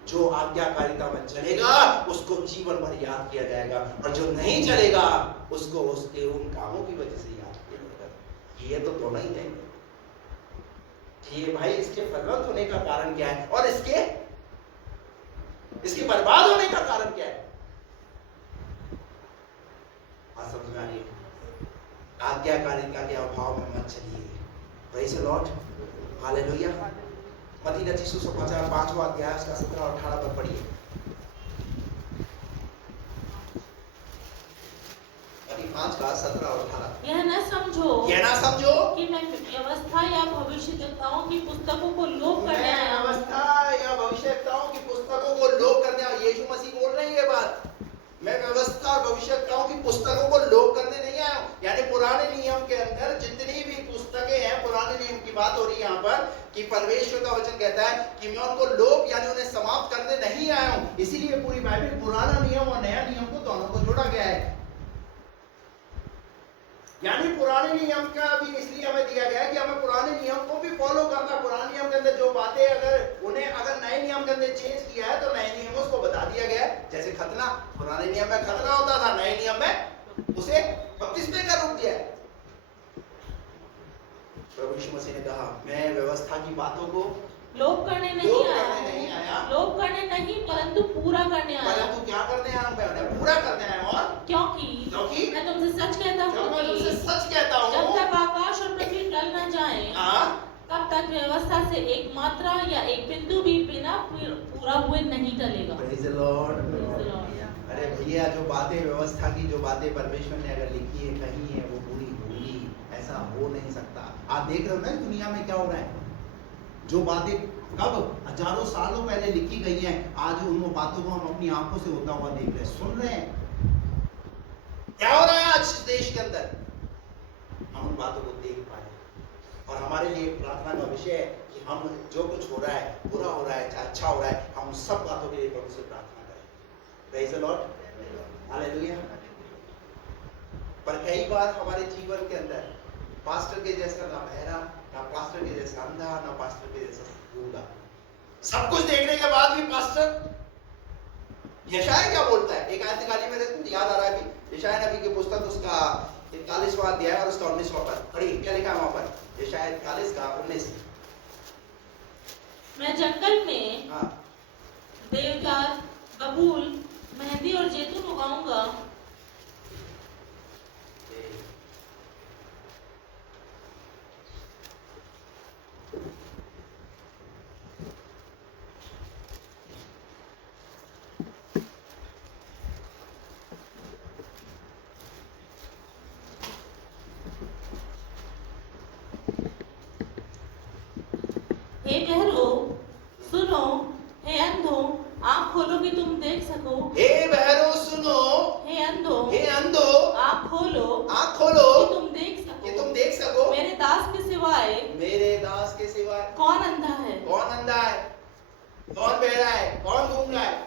जो आज्ञाकारिता में चलेगा उसको जीवन भर याद किया जाएगा, और जो नहीं चलेगा उसको उसके उन कामों की वजह से याद किया जाएगा। ये तो दोनों ही है। ये भाई इसके फलवंत होने का कारण क्या है और इसके बर्बाद होने का कारण क्या है, बात समझ में आ रही है। आज्ञाकारिता के अभाव में मत चलिए। Praise the lord, hallelujah. मत्ती रचित सुसमाचार 5वां अध्याय उसका 17 और 18 पद पढ़िए। मत्ती 5 का 17 और 18। यह न समझो कि मैं व्यवस्था या भविष्यद्वक्ताओं की पुस्तकों को लोप करने आया हूं। व्यवस्था या भविष्यद्वक्ताओं की पुस्तकों को लोप करने आया। यीशु मसीह बोल रहे हैं ये बात, मैं व्यवस्था और भविष्यद्वक्ताओं की पुस्तकों को लोप करने नहीं आया हूं। यानी पुराने नियम के अंदर जितनी भी पुस्तकें हैं, पुराने नियम की बात हो रही है यहाँ पर, कि परमेश्वर का वचन कहता है कि मैं उनको लोप यानी उन्हें समाप्त करने नहीं आया हूं। इसीलिए पूरी बाइबल पुराना नियम और नया नियम को दोनों को जोड़ा गया है। यानी पुराने नियम का भी इसलिए हमें दिया गया है कि हमें पुराने नियम को भी फॉलो करना। पुराने नियम के अंदर जो बातें अगर नए नियम के अंदर चेंज किया है तो नए नियमों को बता दिया गया है। जैसे खतना, पुराने नियम में खतना होता था, नए नियम में उसे बपतिस्मे का रूप दिया है। प्रभु यीशु मसीह ने कहा मैं व्यवस्था की बातों को लोप करने नहीं आया, लोप करने नहीं परंतु पूरा करने आया। परंतु क्या करने आया हूं, मैं उन्हें पूरा करने आया हूं। और क्योंकि मैं तुमसे सच कहता हूं जब तक आकाश और पृथ्वी टल न जाए तब तक व्यवस्था से एक मात्रा या एक बिंदु भी बिना पूरा हुए नहीं टलेगा। Praise the Lord. अरे भैया, जो बातें व्यवस्था की, जो बातें परमेश्वर ने अगर लिखी है कहीं है वो पूरी होगी, ऐसा हो नहीं सकता। आप देख रहे हो ना दुनिया में क्या हो रहा है, जो बातें कब हजारों सालों पहले लिखी गई हैं, आज उन बातों को हम अपनी आंखों से होता हुआ देख रहे हैं, सुन रहे हैं। क्या हो रहा है आज देश के अंदर, हम उन बातों को देख पाए। और हमारे लिए प्रार्थना का विषय है कि हम जो कुछ हो रहा है, बुरा हो रहा है चाहे अच्छा हो रहा है, हम सब बातों के लिए प्रभु से प्रार्थना करें। Praise the lord, hallelujah. पर कई बार हमारे जीवन के अंदर पास्टर के जैसा ना बहरा, ना पास्टर के जैसा अंधा, ना पास्टर के जैसा गूंगा, सब कुछ देखने के बाद भी पास्टर यशायाह क्या बोलता है। एक आयत निकाली, मेरे याद आ रहा है अभी, यशायाह नबी की पुस्तक उसका 41वां अध्याय और उसका 19वां पद पढ़िए। क्या लिखा है वहां पर, यशायाह 41 का 19। मैं जंगल में देवदार, बबूल, मेहंदी और जैतून उगाऊंगा। हे बहरो सुनो, हे अंधो आँख खोलो कि तुम देख सको। हे बहरो सुनो, हे अंधो आँख खोलो कौन बह रहा है, कौन घूम रहा है।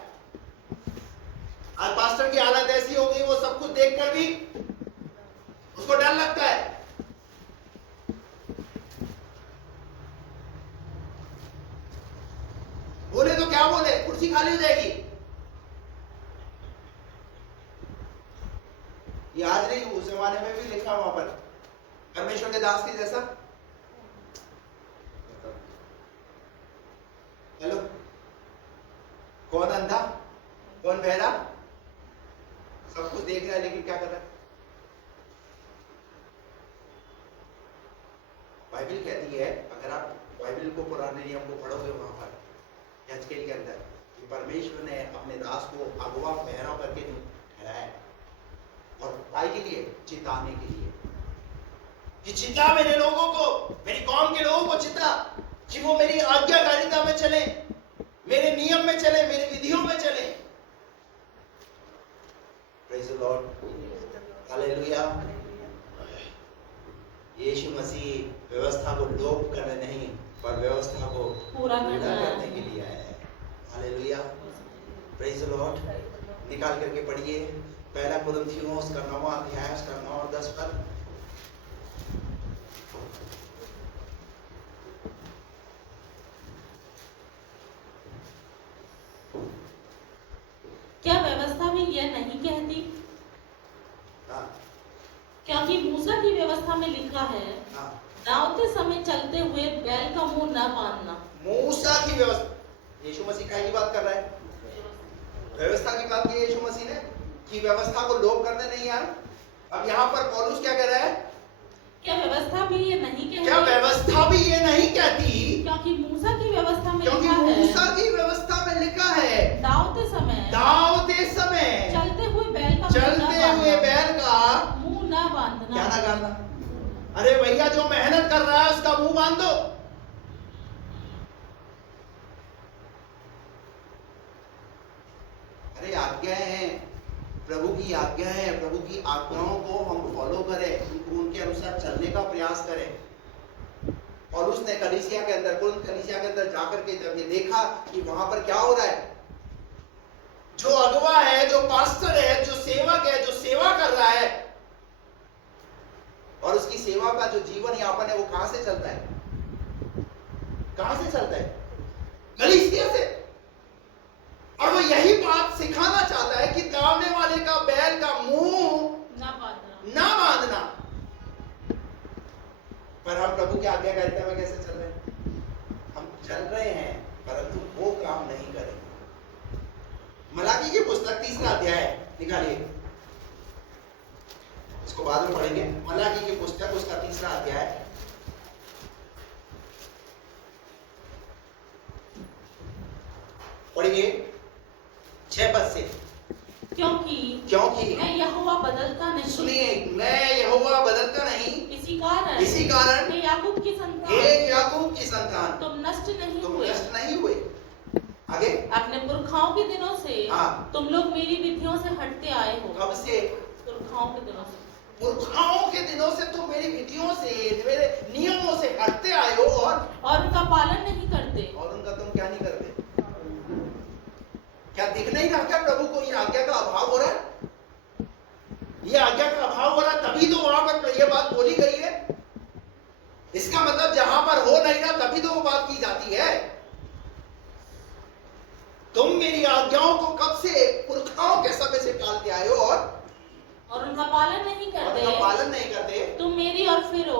आज पास्टर की हालत ऐसी हो गई, वो सब कुछ देखकर भी उसको डर लगता है। बोले तो क्या बोले, कुर्सी खाली हो जाएगी। ये आज नहीं, उस जमाने में भी लिखा वहां पर परमेश्वर के दास के जैसा। हेलो, कौन अंधा, कौन बहरा, सब कुछ देख रहा है लेकिन क्या कर रहा है। बाइबल कहती है, अगर आप बाइबल को, पुराने नियम को पढ़ोगे वहां पर यहेजकेल के अंदर, कि परमेश्वर ने अपने दास को अगवा बहरा करके ठहराया और भाई के लिए, चिताने के लिए, कि चिता मेरे लोगों को, मेरी कौम के लोगों को चिता, कि वो मेरी आज्ञाकारिता में चले, मेरे नियम में चले, मेरे विधियों में चले। Praise the lord, hallelujah. यीशु मसीह व्यवस्था को लोप करने नहीं, पर व्यवस्था को पूरा करने के लिए आया है। Hallelujah, praise the Lord. निकाल करके पढ़िए पहला कुरिन्थियों उसका 9वां अध्याय उसका 9 और 10 पद। क्या व्यवस्था में यह नहीं कहती, क्योंकि मूसा की व्यवस्था में लिखा है, दाऊदते समय चलते हुए बैल का मुंह न बांधना। मूसा की व्यवस्था, यीशु मसीह की बात कर रहा है, व्यवस्था की बात की यीशु मसीह ने, कि व्यवस्था को लोप करने नहीं आया। अब यहाँ पर पौलुस क्या कह रहा है, क्या व्यवस्था भी ये नहीं कहती, क्या व्यवस्था भी ये नहीं कहती, क्योंकि मूसा की व्यवस्था में क्योंकि लिखा है, मूसा की व्यवस्था में लिखा है, दाऊदते समय चलते हुए बैल का मुंह न बांधना। क्या ना करना। अरे भैया, जो मेहनत कर रहा है उसका मुंह बांध दो। अरे आज्ञाएं हैं, प्रभु की आज्ञा है, प्रभु की आज्ञाओं को हम फॉलो करें, उनके अनुसार चलने का प्रयास करें। पौलुस ने कलीसिया के अंदर, कुरिन्थ कलीसिया के अंदर जाकर के जब ये देखा कि वहां पर क्या हो रहा है, जो अगवा है, जो पास्टर है, जो सेवक है, जो सेवा कर रहा है, और उसकी सेवा का जो जीवन यापन है वो कहां से चलता है, कहां से चलता है, कलीसिया से। और वो यही बात सिखाना चाहता है कि दावने वाले का बैल का मुंह ना बांधना। पर हम प्रभु की आज्ञाकारिता में कैसे चल रहे हैं, हम चल रहे हैं परंतु वो काम नहीं करेंगे। मलाकी की पुस्तक 3रा अध्याय निकालिए, इसको बाद में पढ़ेंगे। मलाकी की पुस्तक उसका 3रा अध्याय, पढ़िए 6 पद से। क्योंकि मैं यहोवा बदलता नहीं, सुनिए, मैं यहोवा बदलता नहीं, इसी कारण हे याकूब की संतान, तुम नष्ट नहीं हुए। आगे, अपने पुरखाओं के दिनों से तुम लोग मेरी विधियों से हटते आए हो। कब से? पुरखाओं के दिनों से। पुरखाओं के दिनों से तुम मेरी विधियों से, मेरे नियमों से हटते आए हो और उनका पालन नहीं करते। और उनका तुम क्या नहीं करते? क्या दिख नहीं रहा क्या प्रभु को ये आज्ञा का अभाव हो रहा है? ये आज्ञा का अभाव हो रहा है, तभी तो वहां पर ये बात बोली गई है। इसका मतलब जहां पर हो नहीं रहा तभी तो वो बात की जाती है। तुम मेरी आज्ञाओं को कब से, पुरखाओं के समय से टालते आए हो और उनका पालन नहीं करते। तुम मेरी और फिरो।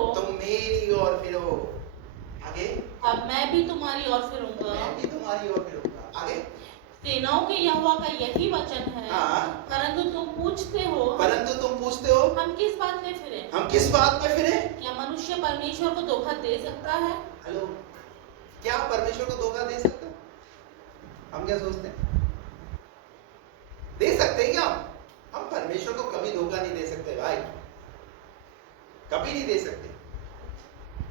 आगे, अब मैं भी तुम्हारी और फिरूंगा। आगे, सेनाओं के यहोवा का यही वचन है, परंतु तुम पूछते हो हम किस बात में फिरे? क्या मनुष्य परमेश्वर को धोखा दे सकता है? हेलो, क्या परमेश्वर को धोखा दे सकता है? हम क्या सोचते हैं, दे सकते हैं क्या? हम परमेश्वर को कभी धोखा नहीं दे सकते भाई, कभी नहीं दे सकते।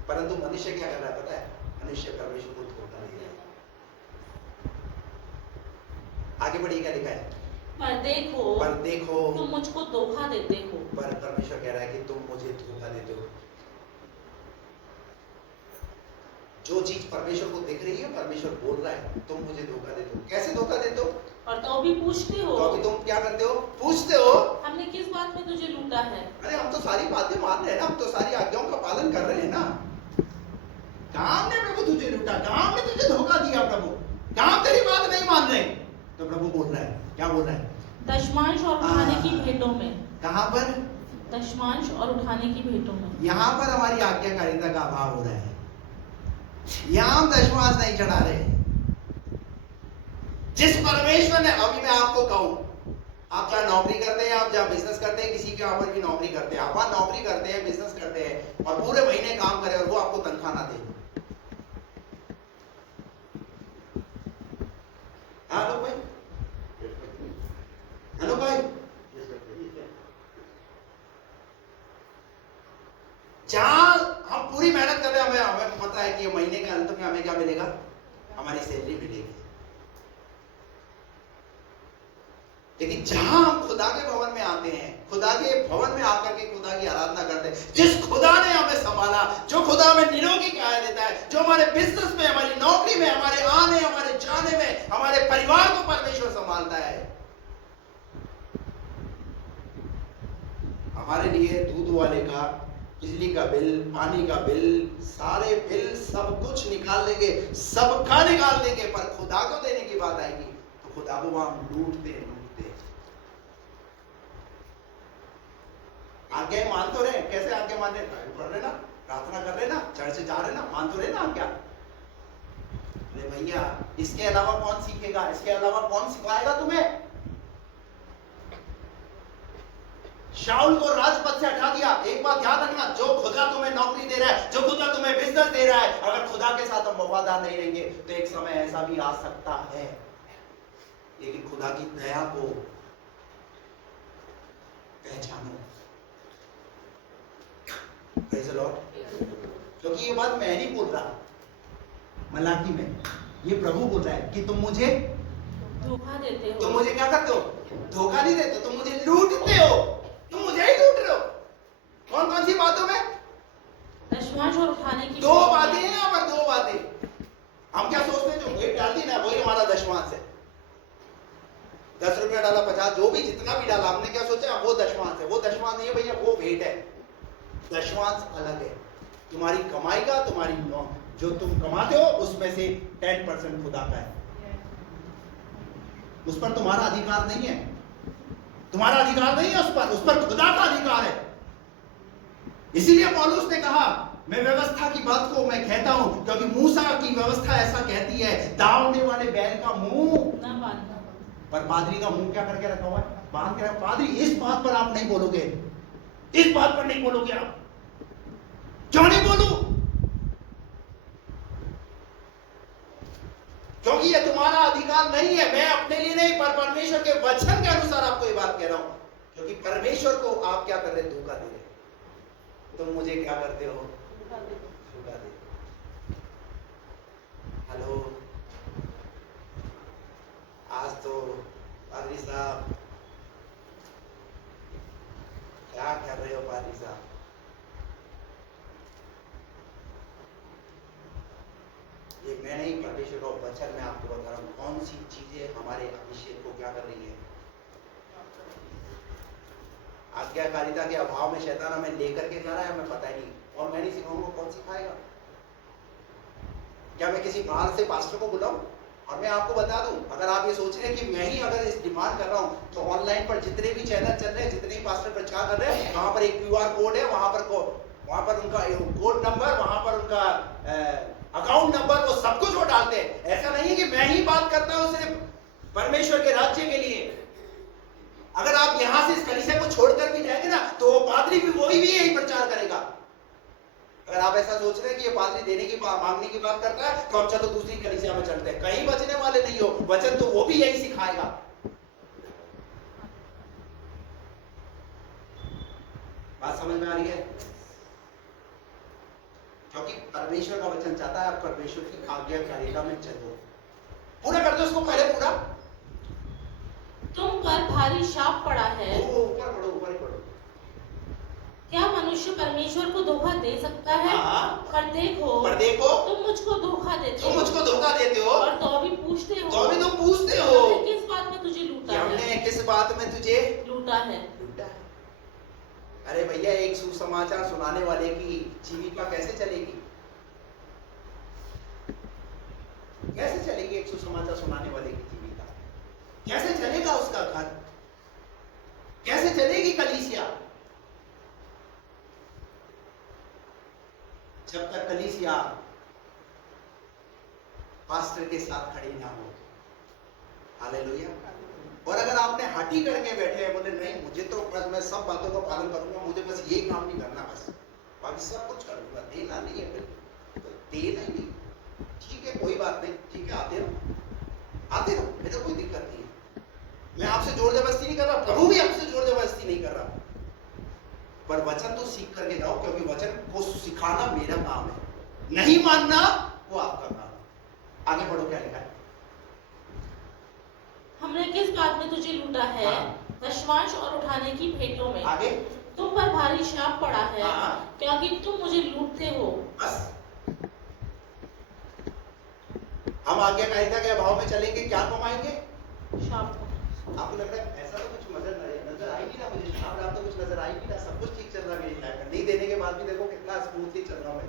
परंतु मनुष्य क्या कर रहा है पता है? मनुष्य परमेश्वर को धोखा दे रहा है। आगे बढ़िए, क्या लिखा है? पर देखो तुम मुझको धोखा देते हो। पर परमेश्वर कह रहा है कि तुम मुझे धोखा देते हो। जो चीज परमेश्वर को दिख रही है, परमेश्वर बोल रहा है, तुम मुझे धोखा देते हो। कैसे धोखा देते हो? और तो भी पूछते हो, तो अभी तुम क्या करते हो? पूछते हो हमने किस बात में तुझे लूटा है। अरे हम तो सारी बातें मान रहे हैं ना, हम तो सारी आज्ञाओं का पालन कर रहे हैं ना। कहाँ ने प्रभु तुझे लूटा, कहाँ ने तुझे धोखा दिया प्रभु, कहाँ तेरी बात नहीं मान रहे? तो प्रभु बोल रहा है, क्या बोल रहा है? दशमांश और उठाने की भेंटों में। कहाँ पर? दशमांश और उठाने की भेंटों में। यहाँ पर हमारी आज्ञाकारिता का अभाव हो रहा है। यहाँ हम दशमांश नहीं चढ़ा रहे। जिस परमेश्वर ने, अभी मैं आपको कहूं, आप जहाँ नौकरी करते हैं, आप जहाँ बिजनेस करते हैं, किसी के यहाँ पर भी नौकरी करते हैं, आप वहां नौकरी करते हैं, बिजनेस करते हैं और पूरे महीने काम करें और वो आपको तनख्वाह ना दे। हेलो भाई, हेलो भाई, जहां हम पूरी मेहनत कर रहे हैं, हमें पता है कि महीने के अंत में हमें क्या मिलेगा? हमारी सैलरी मिलेगी। लेकिन जहां हम खुदा के भवन में आते हैं, खुदा के भवन में आकर के खुदा की आराधना करते हैं, जिस खुदा ने हमें संभाला, जो खुदा हमें निरोगी काया देता है, जो हमारे बिजनेस में, हमारी नौकरी में, हमारे आने, हमारे जाने में, हमारे परिवार को परमेश्वर संभालता है। हमारे लिए दूध वाले का, बिजली का बिल, पानी का बिल, सारे बिल सब कुछ निकाल लेंगे, सबका निकाल लेंगे, पर खुदा को देने की बात आएगी तो खुदा को वहां लूटते। आज्ञा मान तो रहे, कैसे आज्ञा मान रहे? पढ़ रहे ना, प्रार्थना कर रहे ना, चर्च जा रहे ना, मान तो रहे ना आज्ञा। अरे भैया, इसके अलावा कौन सीखेगा? इसके अलावा कौन सिखाएगा तुम्हें? शाऊल को राजपद से हटा दिया। एक बात याद रखना, जो खुदा तुम्हें नौकरी दे रहा है, जो खुदा तुम्हें बिजनेस दे रहा है, अगर खुदा के साथ हम वफादार नहीं रहेंगे तो एक समय ऐसा भी आ सकता है। लेकिन खुदा की दया को पहचानो। क्योंकि ये बात मैं नहीं बोल रहा, मलाकी में ये प्रभु बोल रहा है कि तुम मुझे धोखा देते हो। तुम मुझे क्या करते हो? धोखा नहीं देते, तुम मुझे लूटते हो, तुम मुझे ही लूट रहे हो। कौन कौन सी बातों में? दशमांश और उठाने की। दो बातें हैं यहाँ पर, दो बातें। हम क्या सोचते हैं, जो भेंट डालती ना वही हमारा दशमांश है। 10 रुपया डाला, 50, जो भी जितना भी डाला, हमने क्या सोचा वो दशमांश है। वो दशमांश नहीं है भैया, वो भेंट है। दशमांश अलग है। तुम्हारी कमाई का, तुम्हारी जो तुम कमाते हो उसमें से 10% खुदा का है। उस पर तुम्हारा अधिकार नहीं है, तुम्हारा अधिकार नहीं है उस पर खुदा का अधिकार है। इसीलिए पौलुस ने कहा, मैं व्यवस्था की बात को मैं कहता हूं क्योंकि मूसा की व्यवस्था ऐसा कहती है, दावने वाले बैल का मुंह ना बांधना, पर पादरी का मुंह क्या करके रखा हुआ है? बांध के रखा। पादरी, इस बात पर आप नहीं बोलोगे, इस बात पर नहीं बोलोगे। आप क्यों नहीं बोलूं? क्योंकि ये तुम्हारा अधिकार नहीं है। मैं अपने लिए नहीं, पर परमेश्वर के वचन के अनुसार आपको ये बात कह रहा हूं। क्योंकि परमेश्वर को आप क्या कर रहे? धोखा दे रहे। तुम मुझे क्या करते हो? धोखा दे। हेलो, आज तो पादरी साहब क्या कर रहे हो? पादरी साहब, ये मैं नहीं, परमेश्वर का वचन मैं आपको बता रहा हूं कौन सी चीजें हमारे अभिषेक को क्या कर रही है। आज्ञाकारिता के अभाव में शैतान हमें लेकर के जा रहा है, हमें पता ही नहीं, और मैं नहीं सिखाऊंगा, कौन सिखाएगा? क्या मैं किसी बाहर से पास्टर को बुलाऊं? और मैं आपको बता दूं, अगर आप ये सोच रहे हैं कि मैं ही अगर इस डिमांड कर रहा हूं, तो ऑनलाइन पर जितने भी चैनल चल रहे हैं, जितने भी पास्टर प्रचार कर रहे हैं, वहां पर एक QR कोड है, वहां पर उनका कोड नंबर, वहां पर उनका अकाउंट नंबर, वो सब कुछ वो डालते हैं। ऐसा नहीं है कि मैं ही बात करता हूं सिर्फ परमेश्वर के राज्य के लिए। अगर आप यहां से इस कलीसिया को छोड़कर भी जाएंगे ना, तो वो पादरी भी वही भी यही प्रचार करेगा। अगर आप ऐसा सोच रहे हैं कि ये पादरी देने की मांगने की बात करता है, तो हम चलो दूसरी कलीसिया में चलते हैं। कहीं बचने वाले नहीं हो, वचन तो वो भी यही सिखाएगा। बात समझ में आ रही है? क्योंकि परमेश्वर का वचन चाहता है आप परमेश्वर की आज्ञाकारिता में चलो। पूरा कर दो उसको पहले पूरा। तुम पर भारी शाप पड़ा है। ऊपर पढ़ो, ऊपर ही पढ़ो। क्या मनुष्य परमेश्वर को धोखा दे सकता है? हाँ। पर देखो तुम मुझको धोखा देते हो और तो भी पूछते हो हमने किस बात में तुझे लूटा है? हमने किस बात में तुझे लूटा है। अरे भैया, एक सुसमाचार सुनाने वाले की जीविका कैसे चलेगी? कैसे चलेगी एक सुसमाचार सुनाने वाले की जीविका? कैसे चलेगा उसका घर? कैसे चलेगी कलीसिया? जब तक कलीसिया पास्टर के साथ खड़ी ना हो। हालेलुया। और अगर आपने हटी करके बैठे हैं, बोले नहीं मुझे तो बस मैं सब बातों का पालन करूंगा, मुझे बस ये काम नहीं करना, बस बाकी सब कुछ करूंगा, देना नहीं है, फिर तो देना ही नहीं, ठीक है कोई बात नहीं, ठीक है आते रहो, मेरे कोई दिक्कत नहीं है। मैं आपसे जोर जबरदस्ती नहीं कर रहा, प्रभु भी आपसे जोर जबरदस्ती नहीं कर रहा, पर वचन तो सीख करके जाओ, क्योंकि वचन को सिखाना मेरा काम है, नहीं मानना वो आपका काम है। आगे बढ़ो, क्या लिखा है? हमने किस बात में तुझे लूटा है? हाँ। दशमांश और उठाने की भेंटों में। आगे तुम पर भारी शाप पड़ा है। हाँ। क्योंकि तुम मुझे लूटते हो। बस हम आज्ञाकारिता के अभाव में चलेंगे, क्या कमाएंगे? शाप। आपको लग रहा है ऐसा तो कुछ नजर आई नहीं ना, मुझे शाप तो कुछ नजर आई नहीं ना, सब कुछ ठीक चल रहा है मेरी लाइफ में, नहीं देने के बाद भी देखो कितना स्मूथली चल रहा है।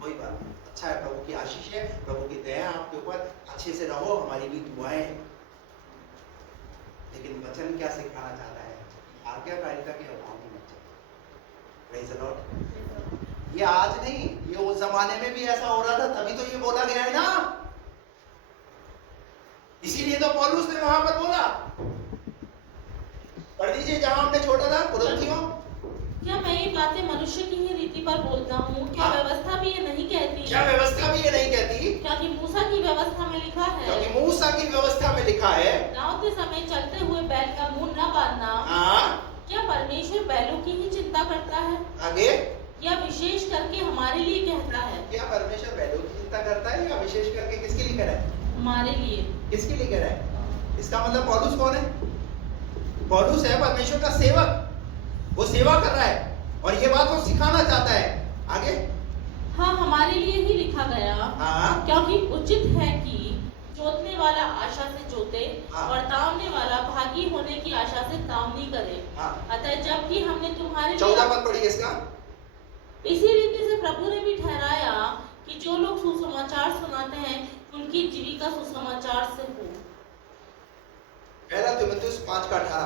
कोई बात नहीं, अच्छा है, प्रभु की आशीष है, प्रभु की दया आपके ऊपर, अच्छे से रहो, हमारी भी दुआएं। लेकिन वचन क्या सिखाना चाहता है? आज्ञाकारिता के अभाव में मत चलो। Praise the Lord. ये आज नहीं, ये उस जमाने में भी ऐसा हो रहा था, तभी तो ये बोला गया है ना, इसीलिए तो पौलुस ने वहां पर बोला। पढ़ दीजिए जहां हमने छोड़ा था, कुरिन्थियों। क्या मैं ये बातें मनुष्य की ही रीति पर बोलता हूँ? क्या व्यवस्था भी ये नहीं कहती? क्या व्यवस्था भी ये नहीं कहती? क्योंकि मूसा की व्यवस्था में लिखा है। क्योंकि मूसा की व्यवस्था में लिखा है, गाँव के समय चलते हुए बैल का मुंह न बांधना। हाँ। क्या परमेश्वर बैलों की ही चिंता करता है? आगे या विशेष करके हमारे लिए कहता है? क्या परमेश्वर बैलों की चिंता करता है या विशेष करके किसके लिए कह रहा है? हमारे लिए। किसके लिए कह रहा है? इसका मतलब पौलुस कौन है? पौलुस है परमेश्वर का सेवक, वो सेवा कर रहा है और ये बात वो सिखाना चाहता है। आगे हाँ, हमारे लिए ही लिखा गया। हाँ। क्योंकि उचित है कि जोतने वाला आशा से जोते हाँ। और तामने वाला भागी होने की आशा से तामनी करे। हाँ। अतः जबकि हमने तुम्हारे 14 पद पढ़िए इसका। इसी रीति से प्रभु ने भी ठहराया कि जो लोग सुसमाचार सुनाते हैं उनकी जीविका सुसमाचार से हो। पहला तीमुथियुस 5:18।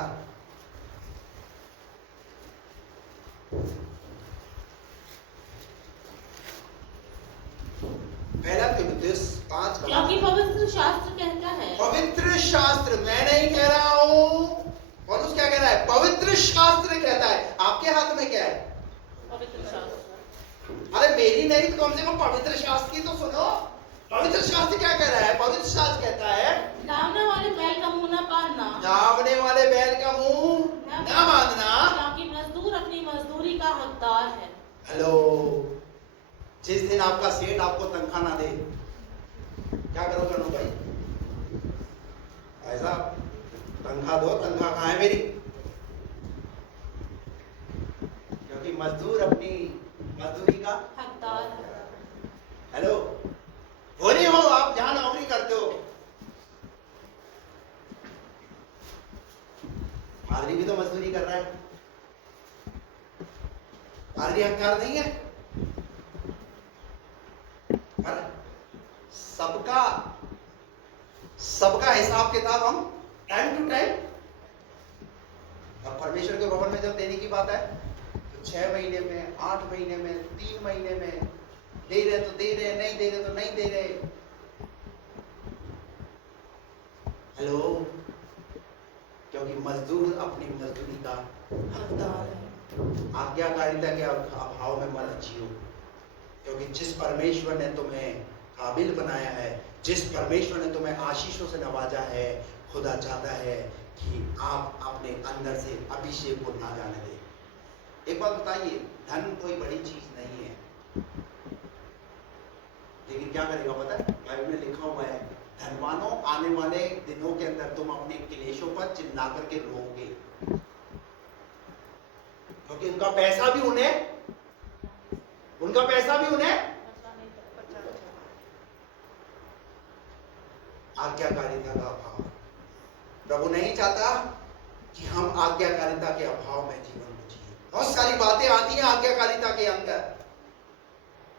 पहला तीमुथियुस 5:18। क्योंकि पवित्र शास्त्र कहता है। पवित्र शास्त्र, मैं नहीं कह रहा हूं, पौलुस क्या कह रहा है? पवित्र शास्त्र कहता है। आपके हाथ में क्या है? पवित्र शास्त्र। अरे मेरी नहीं तो कम से कम पवित्र शास्त्र की तो सुनो। पवित्र शास्त्र क्या कह रहा है? पवित्र शास्त्र कहता है दावने वाले बैल का मुंह न बांधना। दावने वाले बैल का मुंह न बांधना, क्योंकि मजदूर अपनी मजदूरी का हकदार है। हेलो, जिस दिन आपका सेठ आपको तनख्वाह ना दे, क्या करोगे नो भाई? ऐसा तनख्वाह दो, तनख्वाह कहाँ है मेरी? क्योंकि मजदूर अपनी मजदूरी का हकदार है। हेलो, वो नहीं हो आप जहां नौकरी करते हो, पादरी भी तो मजदूरी कर रहा है, पादरी हकदार नहीं है? पर सबका हिसाब किताब हम टाइम टू टाइम, अब परमेश्वर के भवन में जब देने की बात है तो 6 महीने में, 8 महीने में, 3 महीने में दे रहे तो दे रहे, नहीं दे रहे तो नहीं दे रहे। हेलो, क्योंकि मजदूर अपनी मजदूरी का हकदार है। आज्ञाकारिता के अभाव में मत जियो, क्योंकि जिस परमेश्वर ने तुम्हें काबिल बनाया है, जिस परमेश्वर ने तुम्हें आशीषों से नवाजा है, खुदा चाहता है कि आप अपने अंदर से अभिषेक को ना जाने दें। एक बात बताइए, धन कोई बड़ी चीज नहीं है, लेकिन क्या करेगा पता है? बाइबल में लिखा हुआ है, धनवानों आने वाले दिनों के अंदर तुम अपने क्लेशों पर चिल्ला करके रोओगे। क्योंकि उनका पैसा भी उन्हें आज्ञाकारिता का अभाव। प्रभु नहीं चाहता कि हम आज्ञाकारिता के अभाव में जीवन को जिए। बहुत सारी बातें आती हैं आज्ञाकारिता के अंदर।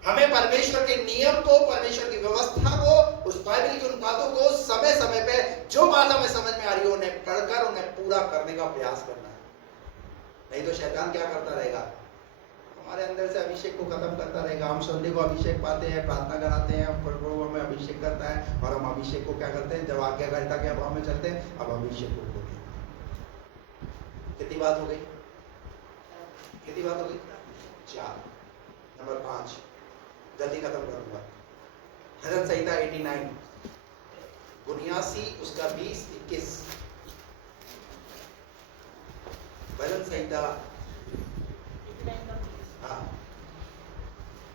हमें परमेश्वर के नियम को, परमेश्वर की व्यवस्था को, उस बाइबल की उन बातों को समय समय पे जो बात हमें समझ में आ रही है उन्हें पढ़कर उन्हें पूरा करने का प्रयास करना है। नहीं तो शैतान क्या करता रहेगा, हमारे अंदर से अभिषेक को खत्म करता रहेगा। हम संडे को अभिषेक पाते हैं, प्रार्थना कराते हैं, प्रभु हमें अभिषेक करता है और हम अभिषेक को क्या करते हैं, जब आज्ञाकारिता के अभाव में चलते हैं अब अभिषेक को खोते हैं। कितनी बात हो गई? 4। नंबर 5 जल्दी खत्म करूंगा। भजन संहिता 89 79 उसका 20-21। भजन संहिता। हाँ।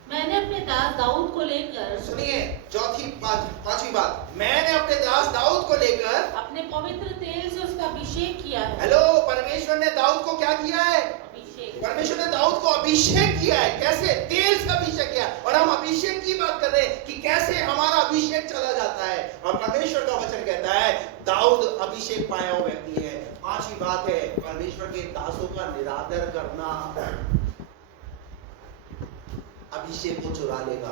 मैंने अपने दास दाऊद को लेकर, सुनिए, पांचवी बात, मैंने अपने दास दाऊद को लेकर अपने पवित्र तेल से उसका अभिषेक किया है। हेलो, परमेश्वर ने दाऊद को क्या किया है? अभिषेक। परमेश्वर ने दाऊद को अभिषेक किया है। कैसे? तेल से अभिषेक किया। और हम अभिषेक की बात कर रहे हैं कि कैसे हमारा अभिषेक चला जाता है। और परमेश्वर का वचन कहता है दाऊद अभिषेक पाया हुआ व्यक्ति है। पांचवी बात है परमेश्वर के दासों का निरादर करना अभिषेक को चुरा लेगा।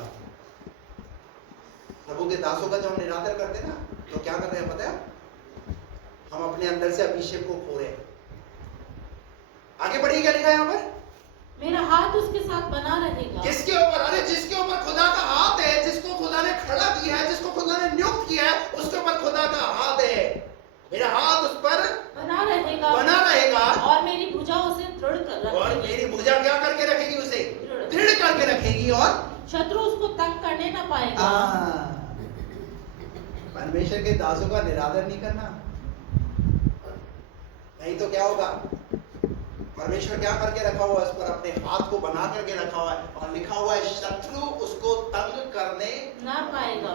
प्रभु के दासों का जब हम निरादर करते हैं ना, तो क्या कर रहे हैं पता है? हम अपने अंदर से अभिषेक को खो रहे हैं। आगे बढ़िए, क्या लिखा है यहाँ पर? मेरा हाथ उसके साथ बना रहेगा। किसके ऊपर? अरे जिसके ऊपर खुदा का हाथ है, जिसको खुदा ने खड़ा किया है, जिसको खुदा ने नियुक्त किया है, उसके ऊपर खुदा का हाथ है। मेरा हाथ उस पर बना रहेगा और मेरी भुजा उसे दृढ़ कर रखेगी। और मेरी भुजा क्या करके रखेगी? उसे दृढ़ करके रखेगी और शत्रु उसको तंग करने ना पाएगा। परमेश्वर के दासों का निरादर नहीं करना, नहीं तो क्या होगा? परमेश्वर क्या करके रखा हुआ है? इस पर अपने हाथ को बना करके रखा हुआ है और लिखा हुआ है शत्रु उसको तंग करने ना पाएगा।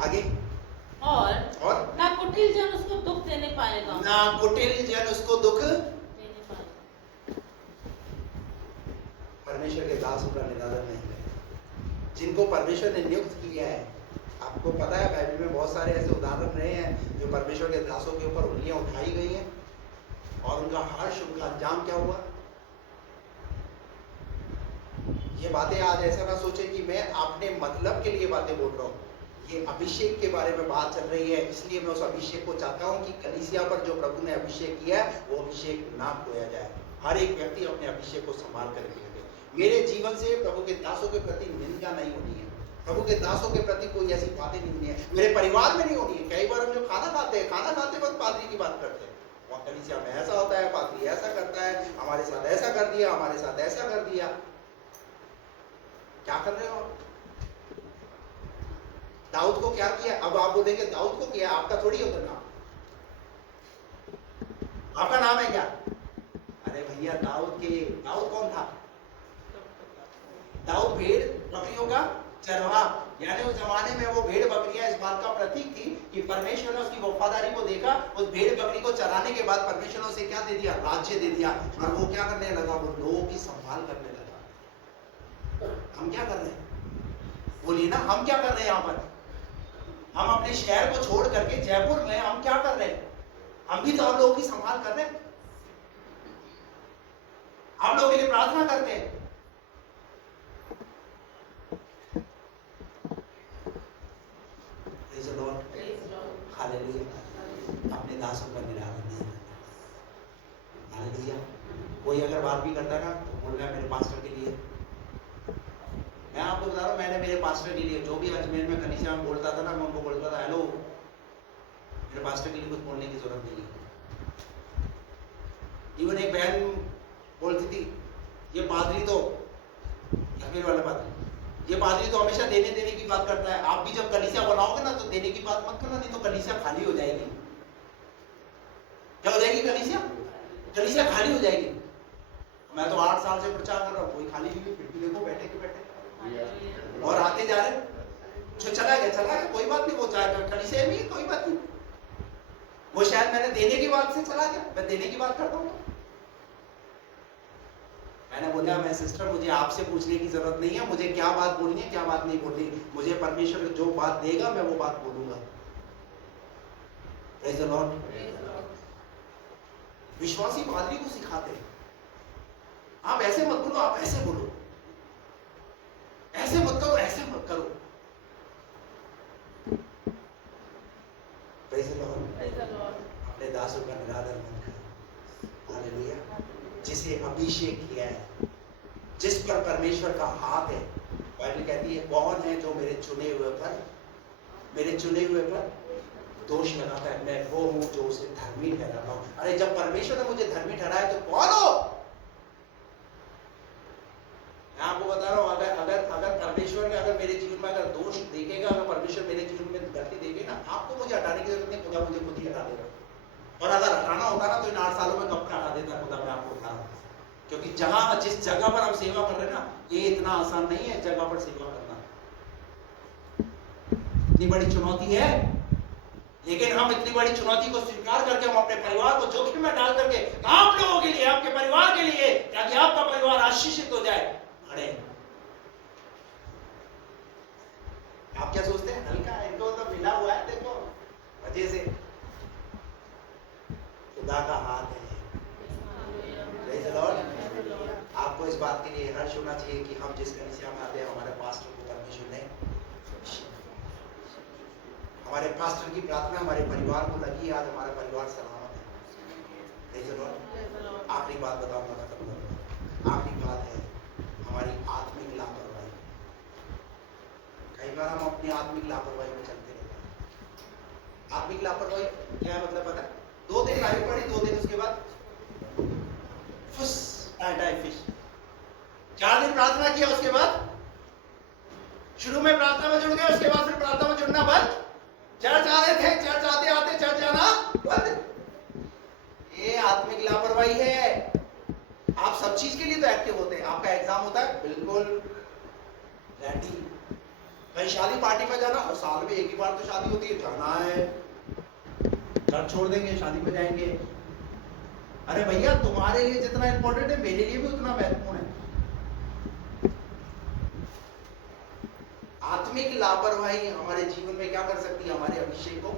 आगे। और ना कुटिल जन उसको दुख देने पाएगा। ना कुटिल जन उसको दुख देने पाएगा। परमेश्वर के दासों का निरादर नहीं है, जिनको परमेश्वर ने नियुक्त किया है। आपको पता है बाइबल में बहुत सारे ऐसे उदाहरण रहे हैं जो परमेश्वर के दासों के ऊपर उंगलियां उठाई गई हैं और उनका हर्ष, उनका अंजाम क्या हुआ। ये बातें आज ऐसा ना सोचे कि मैं अपने मतलब के लिए बातें बोल रहा हूँ। ये अभिषेक के बारे में बात चल रही है, इसलिए मैं उस अभिषेक को चाहता हूँ कि कलीसिया पर जो प्रभु ने अभिषेक किया है वो अभिषेक ना खोया जाए। हर एक व्यक्ति अपने अभिषेक को संभाल कर रखे। मेरे जीवन से प्रभु के दासों के प्रति निंदा नहीं होनी है, प्रभु के दासों के प्रति कोई ऐसी बातें नहीं होनी है, मेरे परिवार में नहीं होनी है। कई बार हम जो खाना खाते वक्त पादरी की बात करते हैं, वहाँ कलीसिया में ऐसा होता है, पादरी ऐसा करता है, हमारे साथ ऐसा कर दिया, हमारे साथ ऐसा कर दिया। क्या कर रहे हो आप? दाऊद को क्या किया? अब आप बोलेंगे दाऊद को किया, आपका थोड़ी होता नाम। आपका नाम है क्या? अरे भैया, दाऊद कौन था? दाऊद भेड़ बकरियों का चरवाहा, यानी उस जमाने में वो भेड़ बकरियां इस बात का प्रतीक थी कि परमेश्वर ने उसकी वफादारी को देखा। उस भेड़ बकरी को चराने के बाद परमेश्वर ने उसे क्या दे दिया? राज्य दे दिया। और वो क्या करने लगा? वो लोगों की संभाल करने लगा। हम क्या कर रहे हैं? बोलिए ना, हम क्या कर रहे हैं यहाँ पर? हम अपने शहर को छोड़ करके जयपुर में हम क्या कर रहे हैं? हम भी तो आप लोगों की संभाल कर रहे हैं, आप लोगों के लिए प्रार्थना करते हैं। हालेलुया। अपने दासों का निरादर नहीं करना। हालेलुया। कोई अगर बात भी करता है ना तो बोल रहा है मेरे पास्टर के लिए। मैं आपको बता रहा हूँ, मैंने मेरे पास्टर के लिए जो भी अजमेर में कलीसिया में बोलता था ना, मैं उनको बोलता था हेलो, मेरे पास्टर के लिए कुछ बोलने की जरूरत नहीं है। इवन एक बहन बोलती थी ये पादरी तो, अजमेर वाला पादरी, ये पादरी तो हमेशा देने की बात करता है। आप भी जब कलीसिया बनाओगे ना तो देने की बात मत करना, नहीं तो कलीसिया खाली हो जाएगी। क्या हो जाएगी? कलीसिया खाली हो जाएगी। मैं तो 8 साल से प्रचार कर रहा हूँ, कोई खाली नहीं, फिर भी देखो बैठे के बैठे और आते जा रहे। चला गया, कोई बात नहीं, वो जाएगा कलीसिया में, कोई बात नहीं। वो शायद मैंने देने की बात से चला गया, मैं देने की बात करता हूँ। मैंने बोला मैं सिस्टर मुझे आपसे पूछने की जरूरत नहीं है, मुझे क्या बात बोलनी है क्या बात नहीं बोलनी, मुझे परमेश्वर जो बात देगा मैं वो बात बोलूंगा। Praise the Lord. विश्वासी पादरी को सिखाते हैं, आप ऐसे मत बोलो, आप ऐसे बोलो, ऐसे मत करो, ऐसे मत करो। Praise the Lord. अपने दासों का निरादर मत करो। हालेलुया। जिसे अभिषेक किया है, जिस पर परमेश्वर का हाथ है, बाइबल कहती है कौन है जो मेरे चुने हुए पर दोष लगाता है, मैं वो हूं जो उसे धर्मी ठहराता हूं। अरे जब परमेश्वर ने मुझे धर्मी ठहराया तो कौन हो? मैं आपको बता रहा हूं, अगर परमेश्वर ने अगर मेरे जीवन में अगर दोष देखेगा, अगर परमेश्वर मेरे जीवन में गलती देखेगा, आपको मुझे हटाने की जरूरत नहीं, खुदा मुझे खुद ही हटा देगा। और अगर हटाना होता ना तो इन 8 सालों में कब का हटा देता खुदा, मैं आपको बता रहा हूं। क्योंकि जिस जगह पर हम सेवा कर रहे हैं ना, ये इतना आसान नहीं है जगह पर सेवा करना, इतनी बड़ी चुनौती है। लेकिन हम इतनी बड़ी चुनौती को स्वीकार करके हम अपने परिवार को जोखिम में डाल करके आप लोगों के लिए, आपके परिवार के लिए, ताकि आपका परिवार आशीषित हो जाए, खड़े। आप क्या सोचते हैं हल्का है, इनको तो मिला हुआ है, देखो मजे से। खुदा का हाथ है। Praise the Lord. आपको इस बात के लिए हर्ष होना चाहिए कि हम जिस कलीसिया में आते हैं, हमारे पास्टर को परमेश्वर ने, हमारे पास्टर की प्रार्थना हमारे परिवार को लगी, आज हमारा परिवार सलामत है। Praise the Lord. आखिरी बात बताऊंगा, खत्म करूंगा। आखिरी बात है हमारी आत्मिक लापरवाही। कई बार हम अपनी आत्मिक लापरवाही में चलते रहते हैं। आत्मिक लापरवाही क्या है मतलब पता है? 2 दिन लाइफ पड़ी, 2 दिन उसके बाद फुस टाइम फिश। 4 दिन प्रार्थना किया, उसके बाद शुरू में प्रार्थना में जुड़ गए, उसके बाद फिर प्रार्थना में जुड़ना बंद। चर्च आ रहे थे, चर्च आते आते चर्च जाना बंद। ये आत्मिक लापरवाही है। आप सब चीज के लिए तो एक्टिव होते हैं, आपका एग्जाम होता है बिल्कुल रेडी। कहीं शादी पार्टी में जाना, और साल में एक ही बार तो शादी होती है, जाना है, चर्च छोड़ देंगे, शादी में जाएंगे। अरे भैया तुम्हारे लिए जितना इंपॉर्टेंट है मेरे लिए भी उतना महत्वपूर्ण है। आत्मिक लापरवाही हमारे जीवन में क्या कर सकती है? हमारे अभिषेक को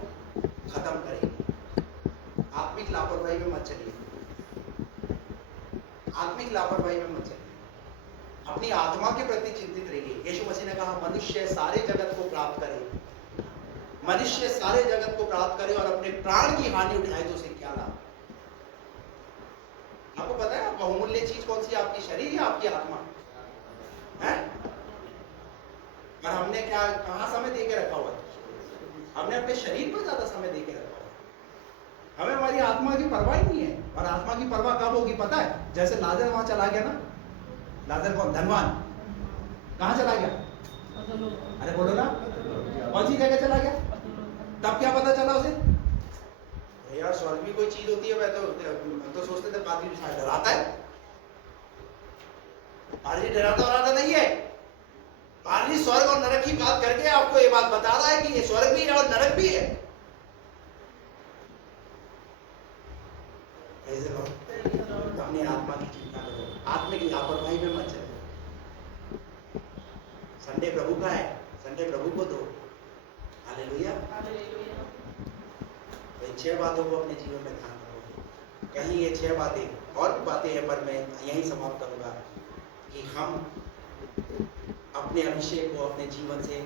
खत्म करेगी। आत्मिक लापरवाही में मत चलिए, आत्मिक लापरवाही में मत चलिए। अपनी आत्मा के प्रति चिंतित रहिए। यीशु मसीह ने कहा मनुष्य सारे जगत को प्राप्त करे, मनुष्य सारे जगत को प्राप्त करे और अपने प्राण की हानि उठाए तो उसे क्या लाभ? आपको पता है बहुमूल्य चीज कौन सी? आपकी शरीर या आपकी आत्मा है? और हमने क्या कहां समय दे के रखा हुआ है? हमने अपने शरीर पर ज्यादा समय दे के रखा हुआ है। हमें हमारी आत्मा की परवाह ही नहीं है। और आत्मा की परवाह कब होगी पता है? जैसे लाजर वहां चला गया ना, लाजर कौन? धनवान। कहां चला गया? अरे बोलो ना, कौन सी जगह चला गया? तब क्या पता चला उसे? यार स्वर्ग में कोई चीज होती है, मैं तो सोचते थे पादरी शायद डराता है। पादरी डराता वराता नहीं है। पादरी स्वर्ग और नरक की बात करके आपको ये बात बता रहा है कि ये स्वर्ग भी है और नरक भी है। अपनी आत्मा की चिंता करो, आत्मिक लापरवाही में मत चलो। संडे प्रभु का है, संडे प्रभु को दो। हालेलुया। तो 6 बातों को अपने जीवन में ध्यान करो। कहीं ये 6 बातें और भी बातें हैं, पर मैं यही समाप्त करूंगा कि हम अपने अभिषेक को अपने जीवन से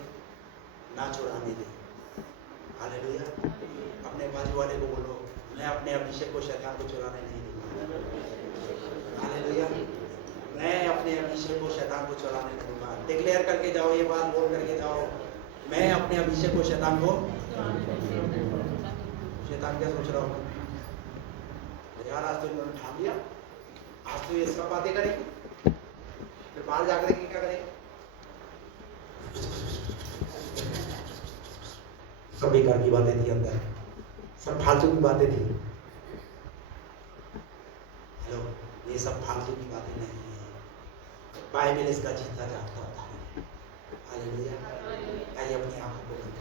ना चुराने दें। हालेलुया। अपने बाजू वाले को बोलो, मैं अपने अभिषेक को शैतान को चुराने नहीं दूंगा। हालेलुया। मैं अपने अभिषेक को शैतान को चुराने नहीं दूंगा। डिक्लेयर करके जाओ, ये बात बोल करके जाओ, मैं अपने अभिषेक को शैतान को। शैतान क्या सोच रहा हूँ यार, आज तो इन्होंने ठान लिया, आज तो ये सब बातें करेंगे, फिर बाहर जाकर क्या करेंगे? सब बेकार की बातें थी अंदर, सब फालतू की बातें थी। हेलो, ये सब फालतू की बातें नहीं है। बाइबल इसका जीता जागता होता है। हालेलुया। आइए अपनी आंखों को बंद